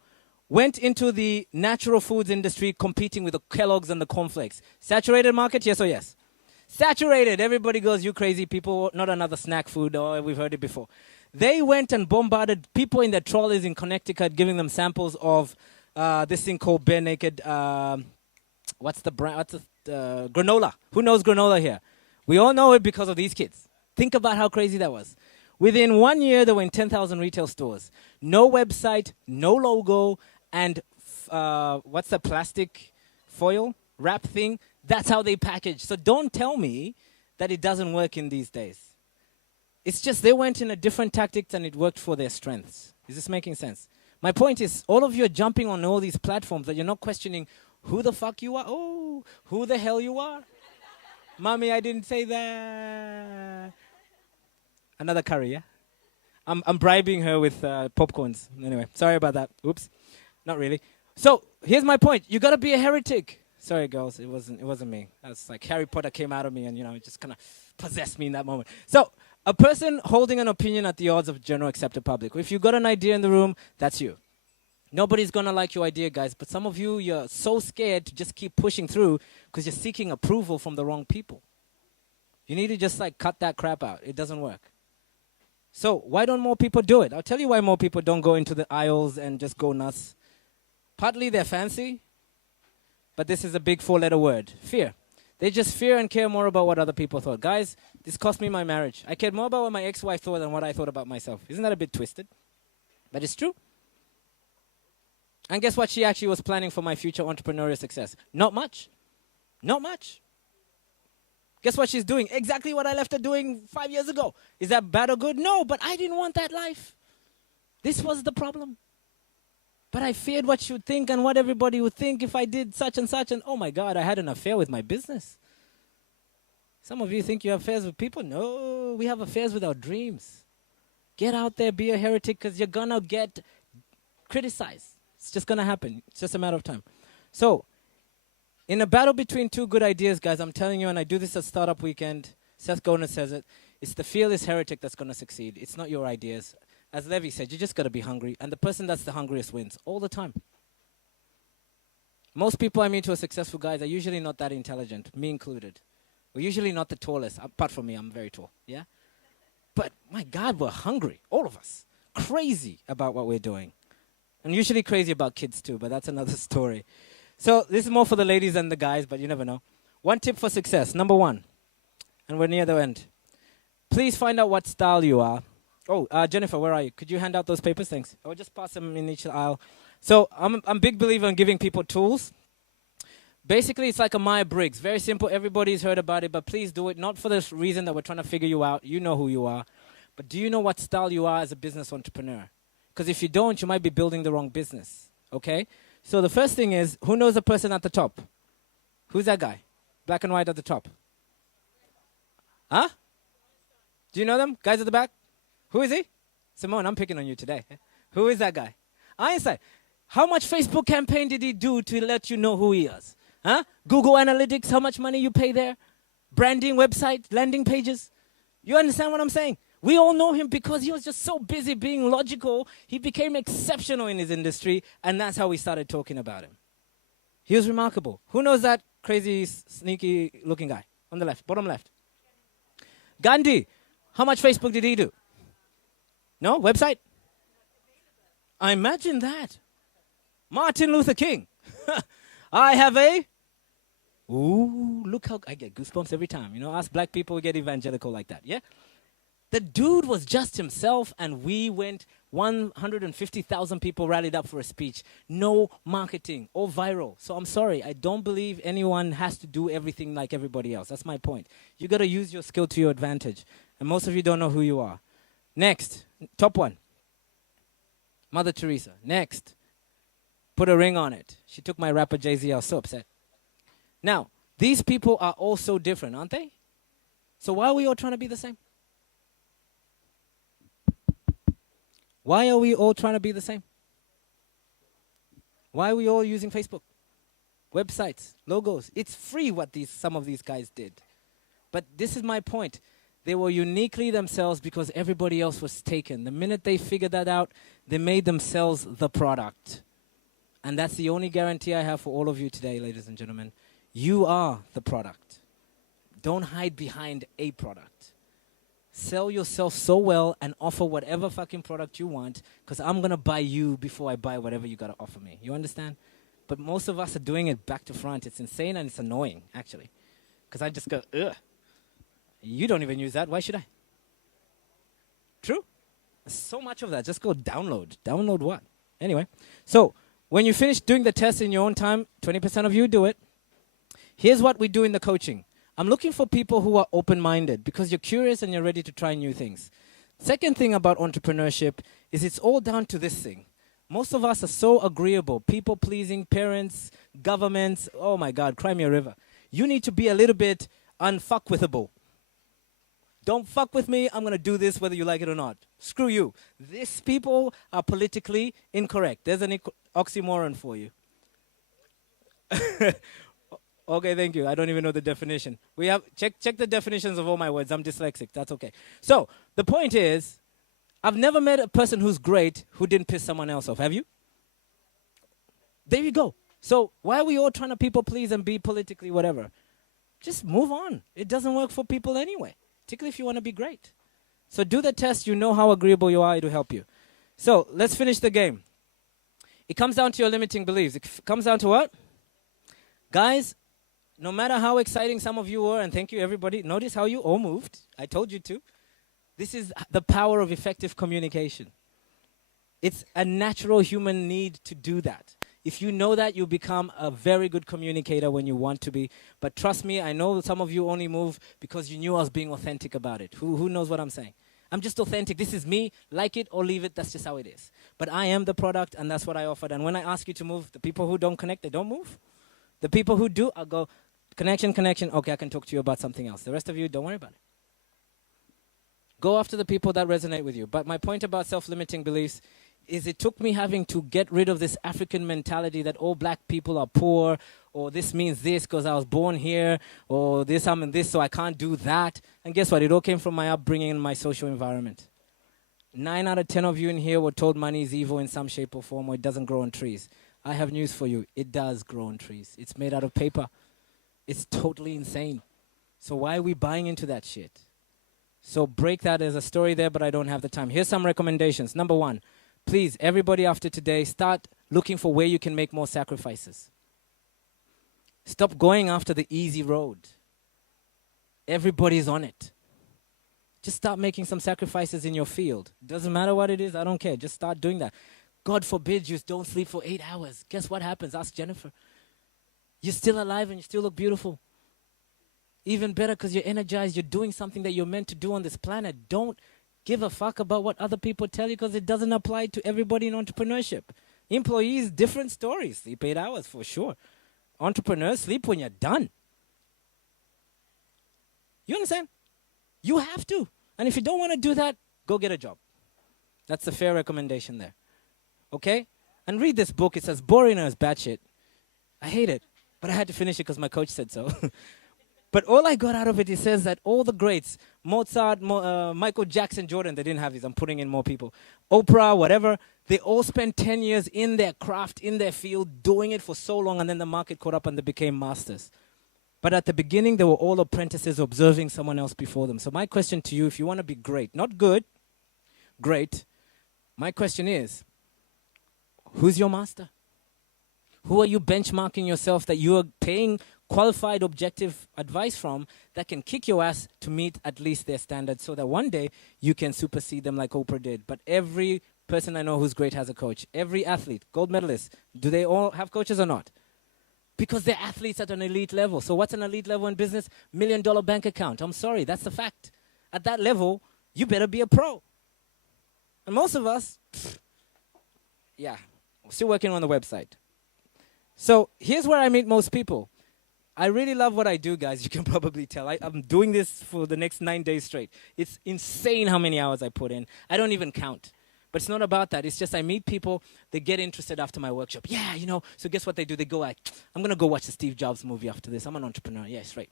went into the natural foods industry competing with the Kellogg's and the cornflakes. Saturated market, yes or yes? Saturated. Everybody goes, you crazy people, not another snack food, or we've heard it before. They went and bombarded people in their trolleys in Connecticut, giving them samples of this thing called Bare Naked, what's the brand? What's the granola? Who knows granola here? We all know it because of these kids. Think about how crazy that was. Within 1 year, they were in 10,000 retail stores. No website, no logo, and what's the plastic foil wrap thing? That's how they package. So don't tell me that it doesn't work in these days. It's just they went in a different tactics and it worked for their strengths. Is this making sense? My point is, all of you are jumping on all these platforms that you're not questioning who the fuck you are. Oh, who the hell you are? Mommy, I didn't say that. Another curry, yeah? I'm bribing her with popcorns. Anyway, sorry about that. Oops. Not really. So, here's my point. You got to be a heretic. Sorry, girls. It wasn't me. That's like Harry Potter came out of me and, it just kind of possessed me in that moment. So, a person holding an opinion at the odds of general accepted public. If you got an idea in the room, that's you. Nobody's going to like your idea, guys. But some of you, you're so scared to just keep pushing through because you're seeking approval from the wrong people. You need to just cut that crap out. It doesn't work. So why don't more people do it? I'll tell you why more people don't go into the aisles and just go nuts. Partly they're fancy, but this is a big 4-letter word, fear. They just fear and care more about what other people thought. Guys, this cost me my marriage. I cared more about what my ex-wife thought than what I thought about myself. Isn't that a bit twisted? But it's true. And guess what she actually was planning for my future entrepreneurial success? Not much. Not much. Guess what she's doing? Exactly what I left her doing 5 years ago. Is that bad or good? No, but I didn't want that life. This was the problem. But I feared what she would think and what everybody would think if I did such and such. And oh my God, I had an affair with my business. Some of you think you have affairs with people. No, we have affairs with our dreams. Get out there, be a heretic, because you're going to get criticized. It's just going to happen. It's just a matter of time. So, in a battle between two good ideas, guys, I'm telling you, and I do this at Startup Weekend, Seth Godin says it, it's the fearless heretic that's going to succeed. It's not your ideas. As Levi said, you just got to be hungry, and the person that's the hungriest wins all the time. Most people I meet who are successful guys are usually not that intelligent, me included. We're usually not the tallest, apart from me, I'm very tall, yeah? But, my God, we're hungry, all of us, crazy about what we're doing. And usually crazy about kids too, but that's another story. So this is more for the ladies than the guys, but you never know. One tip for success, number 1, and we're near the end. Please find out what style you are. Oh, Jennifer, where are you? Could you hand out those papers? Thanks. I'll just pass them in each aisle. So I'm a big believer in giving people tools. Basically, it's like a Myers-Briggs. Very simple. Everybody's heard about it, but please do it. Not for this reason that we're trying to figure you out. You know who you are. But do you know what style you are as a business entrepreneur? Because if you don't, you might be building the wrong business. Okay? So the first thing is, who knows the person at the top? Who's that guy? Black and white at the top. Huh? Do you know them? Guys at the back? Who is he? Simone, I'm picking on you today. Who is that guy? Einstein. How much Facebook campaign did he do to let you know who he is? Huh? Google Analytics, how much money you pay there? Branding, website, landing pages. You understand what I'm saying? We all know him because he was just so busy being logical. He became exceptional in his industry, and that's how we started talking about him. He was remarkable. Who knows that crazy, sneaky-looking guy on the left, bottom left? Gandhi. How much Facebook did he do? No? Website? I imagine that. Martin Luther King. I have a... Ooh, look how... I get goosebumps every time. Ask black people, we get evangelical like that, yeah? The dude was just himself, and we went 150,000 people rallied up for a speech. No marketing, all viral. So I'm sorry, I don't believe anyone has to do everything like everybody else. That's my point. You got to use your skill to your advantage. And most of you don't know who you are. Next, top one. Mother Teresa. Next, put a ring on it. She took my rapper Jay-Z. I was so upset. Now, these people are all so different, aren't they? So why are we all trying to be the same? Why are we all trying to be the same? Why are we all using Facebook? Websites, logos. It's free what some of these guys did. But this is my point. They were uniquely themselves because everybody else was taken. The minute they figured that out, they made themselves the product. And that's the only guarantee I have for all of you today, ladies and gentlemen. You are the product. Don't hide behind a product. Sell yourself so well and offer whatever fucking product you want, because I'm going to buy you before I buy whatever you got to offer me. You understand? But most of us are doing it back to front. It's insane and it's annoying, actually. Because I just go, ugh. You don't even use that. Why should I? True? So much of that. Just go download. Download what? Anyway, so when you finish doing the test in your own time, 20% of you do it. Here's what we do in the coaching. I'm looking for people who are open-minded because you're curious and you're ready to try new things. Second thing about entrepreneurship is it's all down to this thing. Most of us are so agreeable, people-pleasing, parents, governments. Oh my God, cry me a river. You need to be a little bit unfuckwithable. Don't fuck with me, I'm going to do this whether you like it or not. Screw you. These people are politically incorrect. There's an oxymoron for you. Okay, thank you. I don't even know the definition. We have check the definitions of all my words. I'm dyslexic. That's okay. So, the point is, I've never met a person who's great who didn't piss someone else off. Have you? There you go. So, why are we all trying to people please and be politically whatever? Just move on. It doesn't work for people anyway, particularly if you want to be great. So, do the test. You know how agreeable you are. It'll help you. So, let's finish the game. It comes down to your limiting beliefs. It comes down to what? Guys, no matter how exciting some of you were, and thank you everybody, notice how you all moved. I told you to. This is the power of effective communication. It's a natural human need to do that. If you know that, you become a very good communicator when you want to be. But trust me, I know some of you only move because you knew I was being authentic about it. Who knows what I'm saying? I'm just authentic. This is me. Like it or leave it. That's just how it is. But I am the product, and that's what I offered. And when I ask you to move, the people who don't connect, they don't move. The people who do, I'll go, connection. Okay, I can talk to you about something else. The rest of you, don't worry about it. Go after the people that resonate with you. But my point about self-limiting beliefs is it took me having to get rid of this African mentality that all black people are poor, or this means this because I was born here, or this, I'm in this, so I can't do that. And guess what? It all came from my upbringing and my social environment. 9 out of 10 of you in here were told money is evil in some shape or form, or it doesn't grow on trees. I have news for you. It does grow on trees. It's made out of paper. It's totally insane. So why are we buying into that shit? So break that. There's a story there, but I don't have the time. Here's some recommendations. Number 1, please, everybody after today, start looking for where you can make more sacrifices. Stop going after the easy road. Everybody's on it. Just start making some sacrifices in your field. Doesn't matter what it is, I don't care. Just start doing that. God forbid you don't sleep for 8 hours. Guess what happens? Ask Jennifer. You're still alive and you still look beautiful. Even better because you're energized. You're doing something that you're meant to do on this planet. Don't give a fuck about what other people tell you because it doesn't apply to everybody in entrepreneurship. Employees, different stories. Sleep 8 hours for sure. Entrepreneurs, sleep when you're done. You understand? You have to. And if you don't want to do that, go get a job. That's a fair recommendation there. Okay? And read this book. It says boring as bad shit. I hate it. But I had to finish it because my coach said so. But all I got out of it, it says that all the greats, Mozart, Michael Jackson, Jordan, they didn't have these. I'm putting in more people. Oprah, whatever, they all spent 10 years in their craft, in their field, doing it for so long, and then the market caught up and they became masters. But at the beginning, they were all apprentices observing someone else before them. So my question to you, if you want to be great, not good, great, my question is, who's your master? Who are you benchmarking yourself that you are paying qualified objective advice from that can kick your ass to meet at least their standards so that one day you can supersede them like Oprah did? But every person I know who's great has a coach. Every athlete, gold medalist, do they all have coaches or not? Because they're athletes at an elite level. So what's an elite level in business? $1 million bank account. I'm sorry, that's the fact. At that level, you better be a pro. And most of us, yeah, still working on the website. So here's where I meet most people. I really love what I do, guys. You can probably tell. I'm doing this for the next 9 days straight. It's insane how many hours I put in. I don't even count. But it's not about that. It's just I meet people. They get interested after my workshop. Yeah, you know. So guess what they do? They go like, I'm going to go watch the Steve Jobs movie after this. I'm an entrepreneur. Yes, right.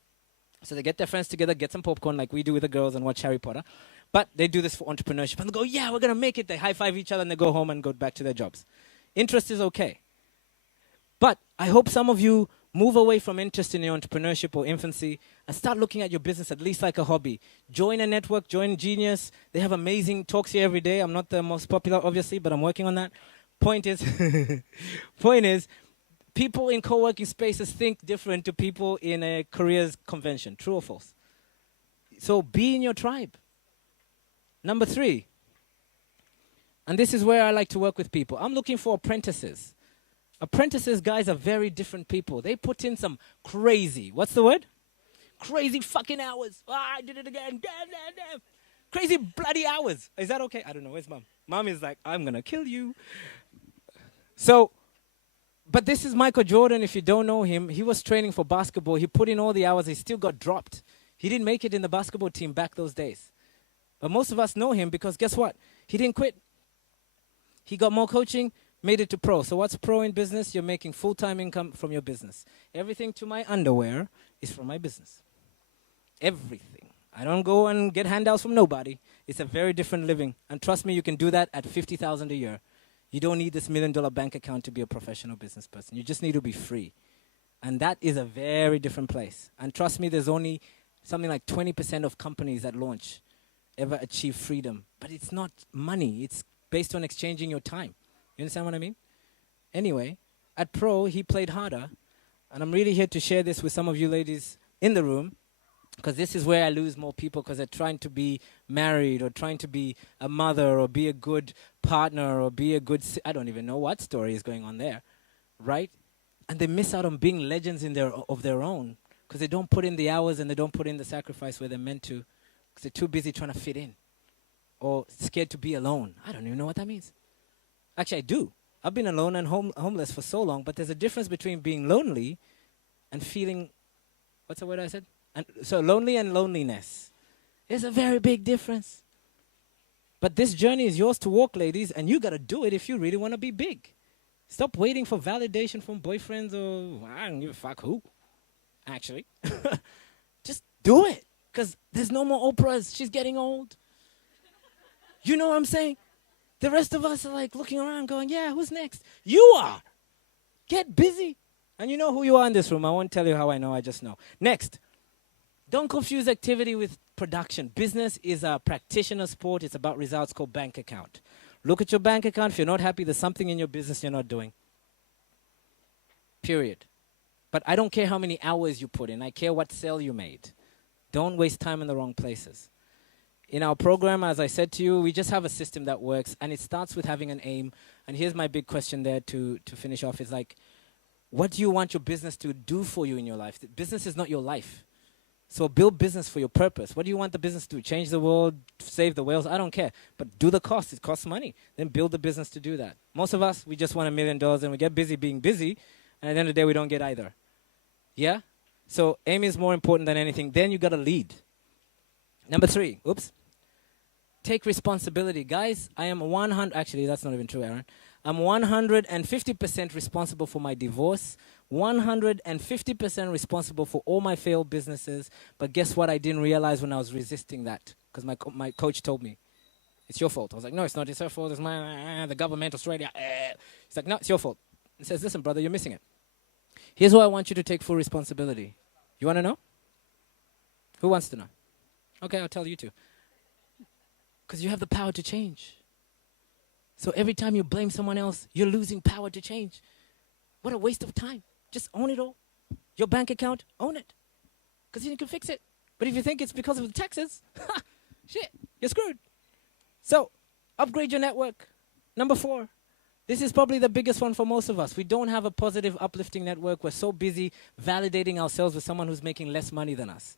So they get their friends together, get some popcorn like we do with the girls and watch Harry Potter. But they do this for entrepreneurship. And they go, yeah, we're going to make it. They high-five each other and they go home and go back to their jobs. Interest is okay. But I hope some of you move away from interest in your entrepreneurship or infancy and start looking at your business at least like a hobby. Join a network, join Genius. They have amazing talks here every day. I'm not the most popular, obviously, but I'm working on that. Point is, people in co-working spaces think different to people in a careers convention. True or false? So be in your tribe. Number 3, And this is where I like to work with people. I'm looking for apprentices. Apprentices, guys, are very different people. They put in some crazy, what's the word? Crazy fucking hours. I did it again. Damn, damn, damn. Crazy bloody hours. Is that okay? I don't know. Where's mom? Mom is like, I'm going to kill you. So, but this is Michael Jordan. If you don't know him, he was training for basketball. He put in all the hours. He still got dropped. He didn't make it in the basketball team back those days. But most of us know him because guess what? He didn't quit. He got more coaching, made it to pro. So what's pro in business? You're making full-time income from your business. Everything to my underwear is from my business. Everything. I don't go and get handouts from nobody. It's a very different living. And trust me, you can do that at $50,000 a year. You don't need this $1 million bank account to be a professional business person. You just need to be free. And that is a very different place. And trust me, there's only something like 20% of companies that launch ever achieve freedom. But it's not money. It's based on exchanging your time. You understand what I mean? Anyway, at Pro, he played harder. And I'm really here to share this with some of you ladies in the room, because this is where I lose more people, because they're trying to be married or trying to be a mother or be a good partner or be a good... I don't even know what story is going on there, right? And they miss out on being legends of their own because they don't put in the hours and they don't put in the sacrifice where they're meant to because they're too busy trying to fit in or scared to be alone. I don't even know what that means. Actually, I do. I've been alone and homeless for so long, but there's a difference between being lonely and feeling... What's the word I said? And so lonely and loneliness. There's a very big difference. But this journey is yours to walk, ladies, and you got to do it if you really want to be big. Stop waiting for validation from boyfriends or I don't give a fuck who, actually. Just do it, because there's no more Oprahs. She's getting old. You know what I'm saying? The rest of us are like looking around going, yeah, who's next? You are. Get busy. And you know who you are in this room. I won't tell you how I know, I just know. Next. Don't confuse activity with production. Business is a practitioner sport. It's about results called bank account. Look at your bank account. If you're not happy, there's something in your business you're not doing. Period. But I don't care how many hours you put in. I care what sale you made. Don't waste time in the wrong places. In our program, as I said to you, we just have a system that works, and it starts with having an aim. And here's my big question there to finish off. Is like, what do you want your business to do for you in your life? The business is not your life. So build business for your purpose. What do you want the business to do? Change the world, save the whales? I don't care. But do the cost. It costs money. Then build the business to do that. Most of us, we just want $1 million and we get busy being busy. And at the end of the day, we don't get either. Yeah? So aim is more important than anything. Then you got to lead. Number 3. Oops. Take responsibility. Guys, I am 100. Actually, that's not even true, Aaron. I'm 150% responsible for my divorce. 150% responsible for all my failed businesses. But guess what I didn't realize when I was resisting that? Because my coach told me, it's your fault. I was like, no, it's not. It's her fault. It's the government, Australia. He's like, no, it's your fault. He says, listen, brother, you're missing it. Here's why I want you to take full responsibility. You want to know? Who wants to know? Okay, I'll tell you two. Because you have the power to change. So every time you blame someone else, you're losing power to change. What a waste of time. Just own it all. Your bank account, own it. Because you can fix it. But if you think it's because of the taxes, shit, you're screwed. So upgrade your network. Number 4. This is probably the biggest one for most of us. We don't have a positive, uplifting network. We're so busy validating ourselves with someone who's making less money than us.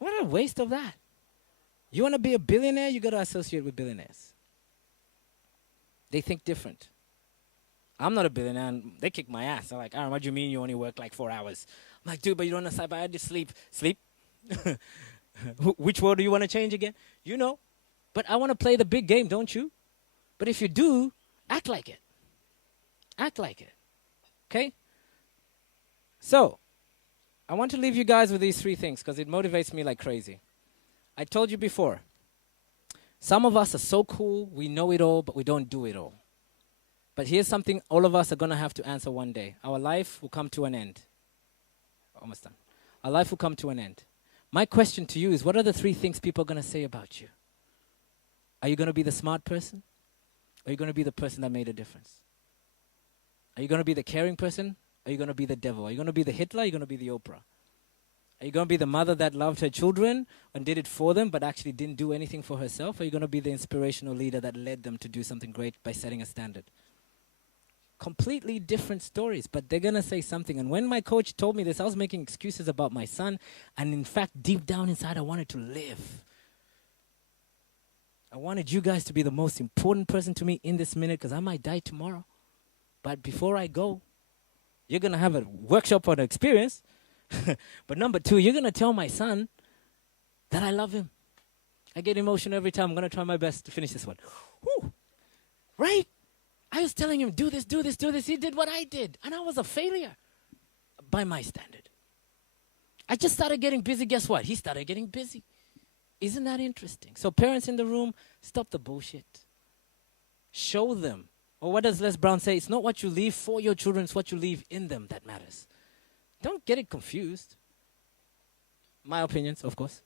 What a waste of that. You want to be a billionaire, you got to associate with billionaires. They think different. I'm not a billionaire, and they kick my ass. They're like, Aaron, what do you mean you only work like 4 hours? I'm like, dude, but you don't understand, but I just sleep. Sleep? Which world do you want to change again? You know. But I want to play the big game, don't you? But if you do, act like it. Act like it. Okay? So, I want to leave you guys with these 3 things because it motivates me like crazy. I told you before, some of us are so cool, we know it all, but we don't do it all. But here's something all of us are going to have to answer one day. Our life will come to an end. Almost done. Our life will come to an end. My question to you is, what are the 3 things people are going to say about you? Are you going to be the smart person? Or are you going to be the person that made a difference? Are you going to be the caring person? Or are you going to be the devil? Are you going to be the Hitler? Or are you going to be the Oprah? Are you going to be the mother that loved her children and did it for them but actually didn't do anything for herself? Or are you going to be the inspirational leader that led them to do something great by setting a standard? Completely different stories, but they're going to say something. And when my coach told me this, I was making excuses about my son. And in fact, deep down inside, I wanted to live. I wanted you guys to be the most important person to me in this minute because I might die tomorrow. But before I go, you're going to have a workshop on experience. But number 2, you're going to tell my son that I love him. I get emotional every time. I'm going to try my best to finish this one. Whew. Right? I was telling him, do this, do this, do this. He did what I did. And I was a failure by my standard. I just started getting busy. Guess what? He started getting busy. Isn't that interesting? So parents in the room, stop the bullshit. Show them. Or what does Les Brown say? It's not what you leave for your children, it's what you leave in them that matters. Don't get it confused. My opinions, of course.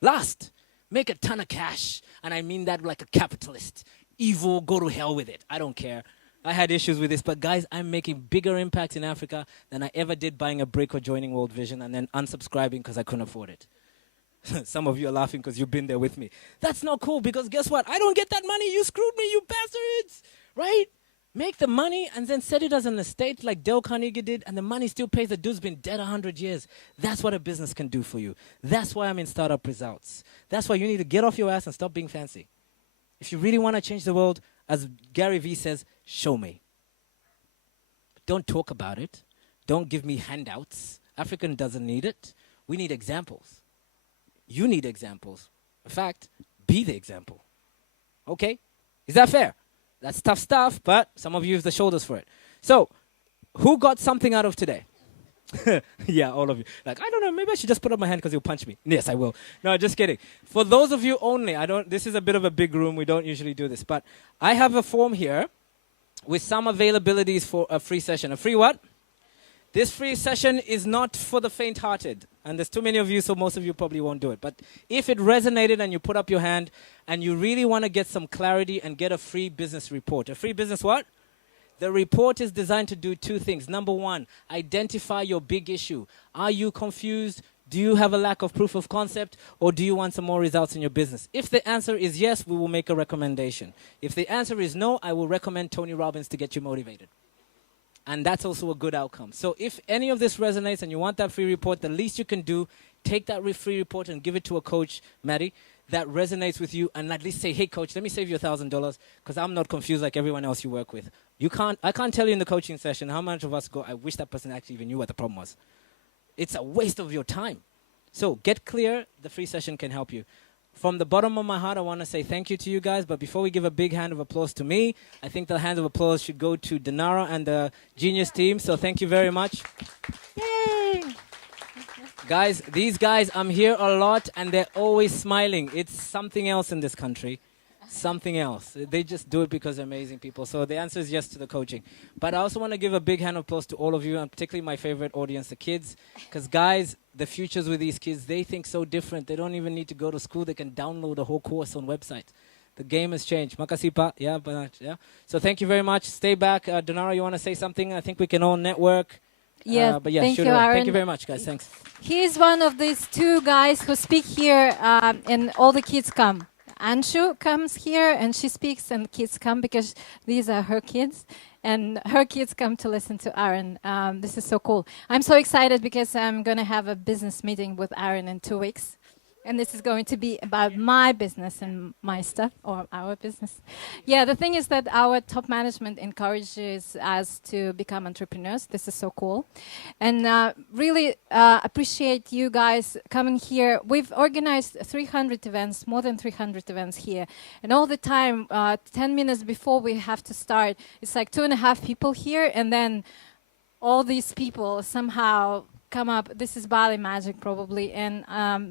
Last, make a ton of cash. And I mean that like a capitalist. Evil, go to hell with it. I don't care. I had issues with this. But guys, I'm making bigger impact in Africa than I ever did buying a brick or joining World Vision and then unsubscribing because I couldn't afford it. Some of you are laughing because you've been there with me. That's not cool because guess what? I don't get that money. You screwed me, you bastards. Right? Make the money and then set it as an estate like Dale Carnegie did, and the money still pays. The dude's been dead 100 years. That's what a business can do for you. That's why I'm in Startup Results. That's why you need to get off your ass and stop being fancy. If you really want to change the world, as Gary Vee says, show me. But don't talk about it. Don't give me handouts. African doesn't need it. We need examples. You need examples. In fact, be the example. Okay? Is that fair? That's tough stuff, but some of you have the shoulders for it. So, who got something out of today? Yeah, all of you. Like, I don't know, maybe I should just put up my hand because you'll punch me. Yes, I will. No, just kidding. For those of you only, this is a bit of a big room. We don't usually do this. But I have a form here with some availabilities for a free session. A free what? This free session is not for the faint-hearted. And there's too many of you, so most of you probably won't do it. But if it resonated and you put up your hand and you really want to get some clarity and get a free business report. A free business what? The report is designed to do 2 things. Number 1, identify your big issue. Are you confused? Do you have a lack of proof of concept? Or do you want some more results in your business? If the answer is yes, we will make a recommendation. If the answer is no, I will recommend Tony Robbins to get you motivated. And that's also a good outcome. So if any of this resonates and you want that free report, the least you can do, take that free report and give it to a coach, Maddie, that resonates with you, and at least say, hey, coach, let me save you $1,000 because I'm not confused like everyone else you work with. I can't tell you in the coaching session how much of us go, I wish that person actually even knew what the problem was. It's a waste of your time. So get clear. The free session can help you. From the bottom of my heart, I want to say thank you to you guys. But before we give a big hand of applause to me, I think the hand of applause should go to Dinara and the Genius team. So thank you very much. Yay! Guys, these guys, I'm here a lot, and they're always smiling. It's something else in this country. Something else. They just do it because they're amazing people. So the answer is yes to the coaching. But I also want to give a big hand of applause to all of you, and particularly my favorite audience, the kids. Because, guys, the futures with these kids, they think so different. They don't even need to go to school. They can download the whole course on website. The game has changed. Makasipa. Yeah, but, yeah. So thank you very much. Stay back. Donara, you want to say something? I think we can all network. Yeah, but yeah, thank you, Aaron. Aaron. Thank you very much, guys. Thanks. He's one of these 2 guys who speak here, and all the kids come. Anshu comes here, and she speaks, and kids come because these are her kids, and her kids come to listen to Aaron. This is so cool. I'm so excited because I'm going to have a business meeting with Aaron in 2 weeks. And this is going to be about my business and my stuff, or our business. Yeah, the thing is that our top management encourages us to become entrepreneurs. This is so cool. And really appreciate you guys coming here. We've organized 300 events, more than 300 events here. And all the time, 10 minutes before we have to start, it's like 2.5 people here. And then all these people somehow come up. This is Bali magic probably, and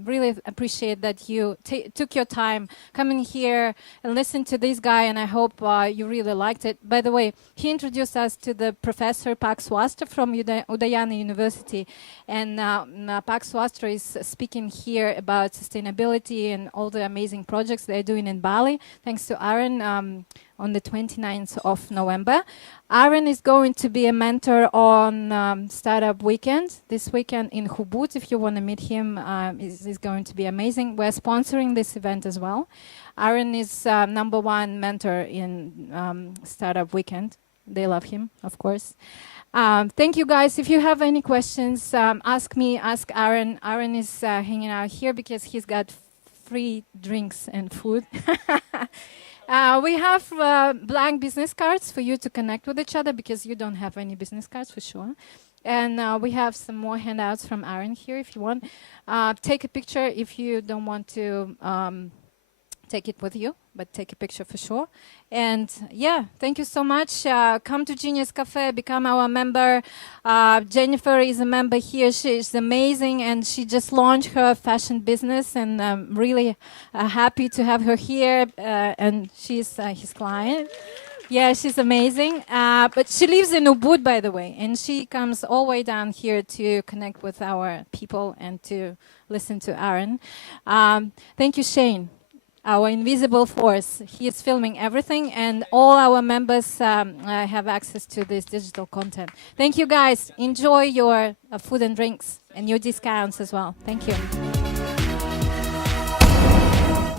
really appreciate that you took your time coming here and listen to this guy, and I hope you really liked it. By the way, he introduced us to the professor Pak Swastra from Udayana University, and Pak Swastra is speaking here about sustainability and all the amazing projects they're doing in Bali. Thanks to Aaron. on the 29th of November. Aaron is going to be a mentor on Startup Weekend, this weekend in Ubud. If you want to meet him, is going to be amazing. We're sponsoring this event as well. Aaron is #1 mentor in Startup Weekend. They love him, of course. Thank you, guys. If you have any questions, ask me, ask Aaron. Aaron is hanging out here because he's got free drinks and food. We have blank business cards for you to connect with each other because you don't have any business cards for sure. And we have some more handouts from Aaron here if you want. Take a picture if you don't want to take it with you, but take a picture for sure. And yeah, thank you so much. Come to Genius Cafe, become our member. Jennifer is a member here. She is amazing, and she just launched her fashion business, and I'm really happy to have her here. And she's his client. Yeah, she's amazing. But she lives in Ubud, by the way, and she comes all the way down here to connect with our people and to listen to Aaron. Thank you, Shane, our invisible force. He is filming everything, and all our members have access to this digital content. Thank you, guys. Enjoy your food and drinks and your discounts as well. Thank you.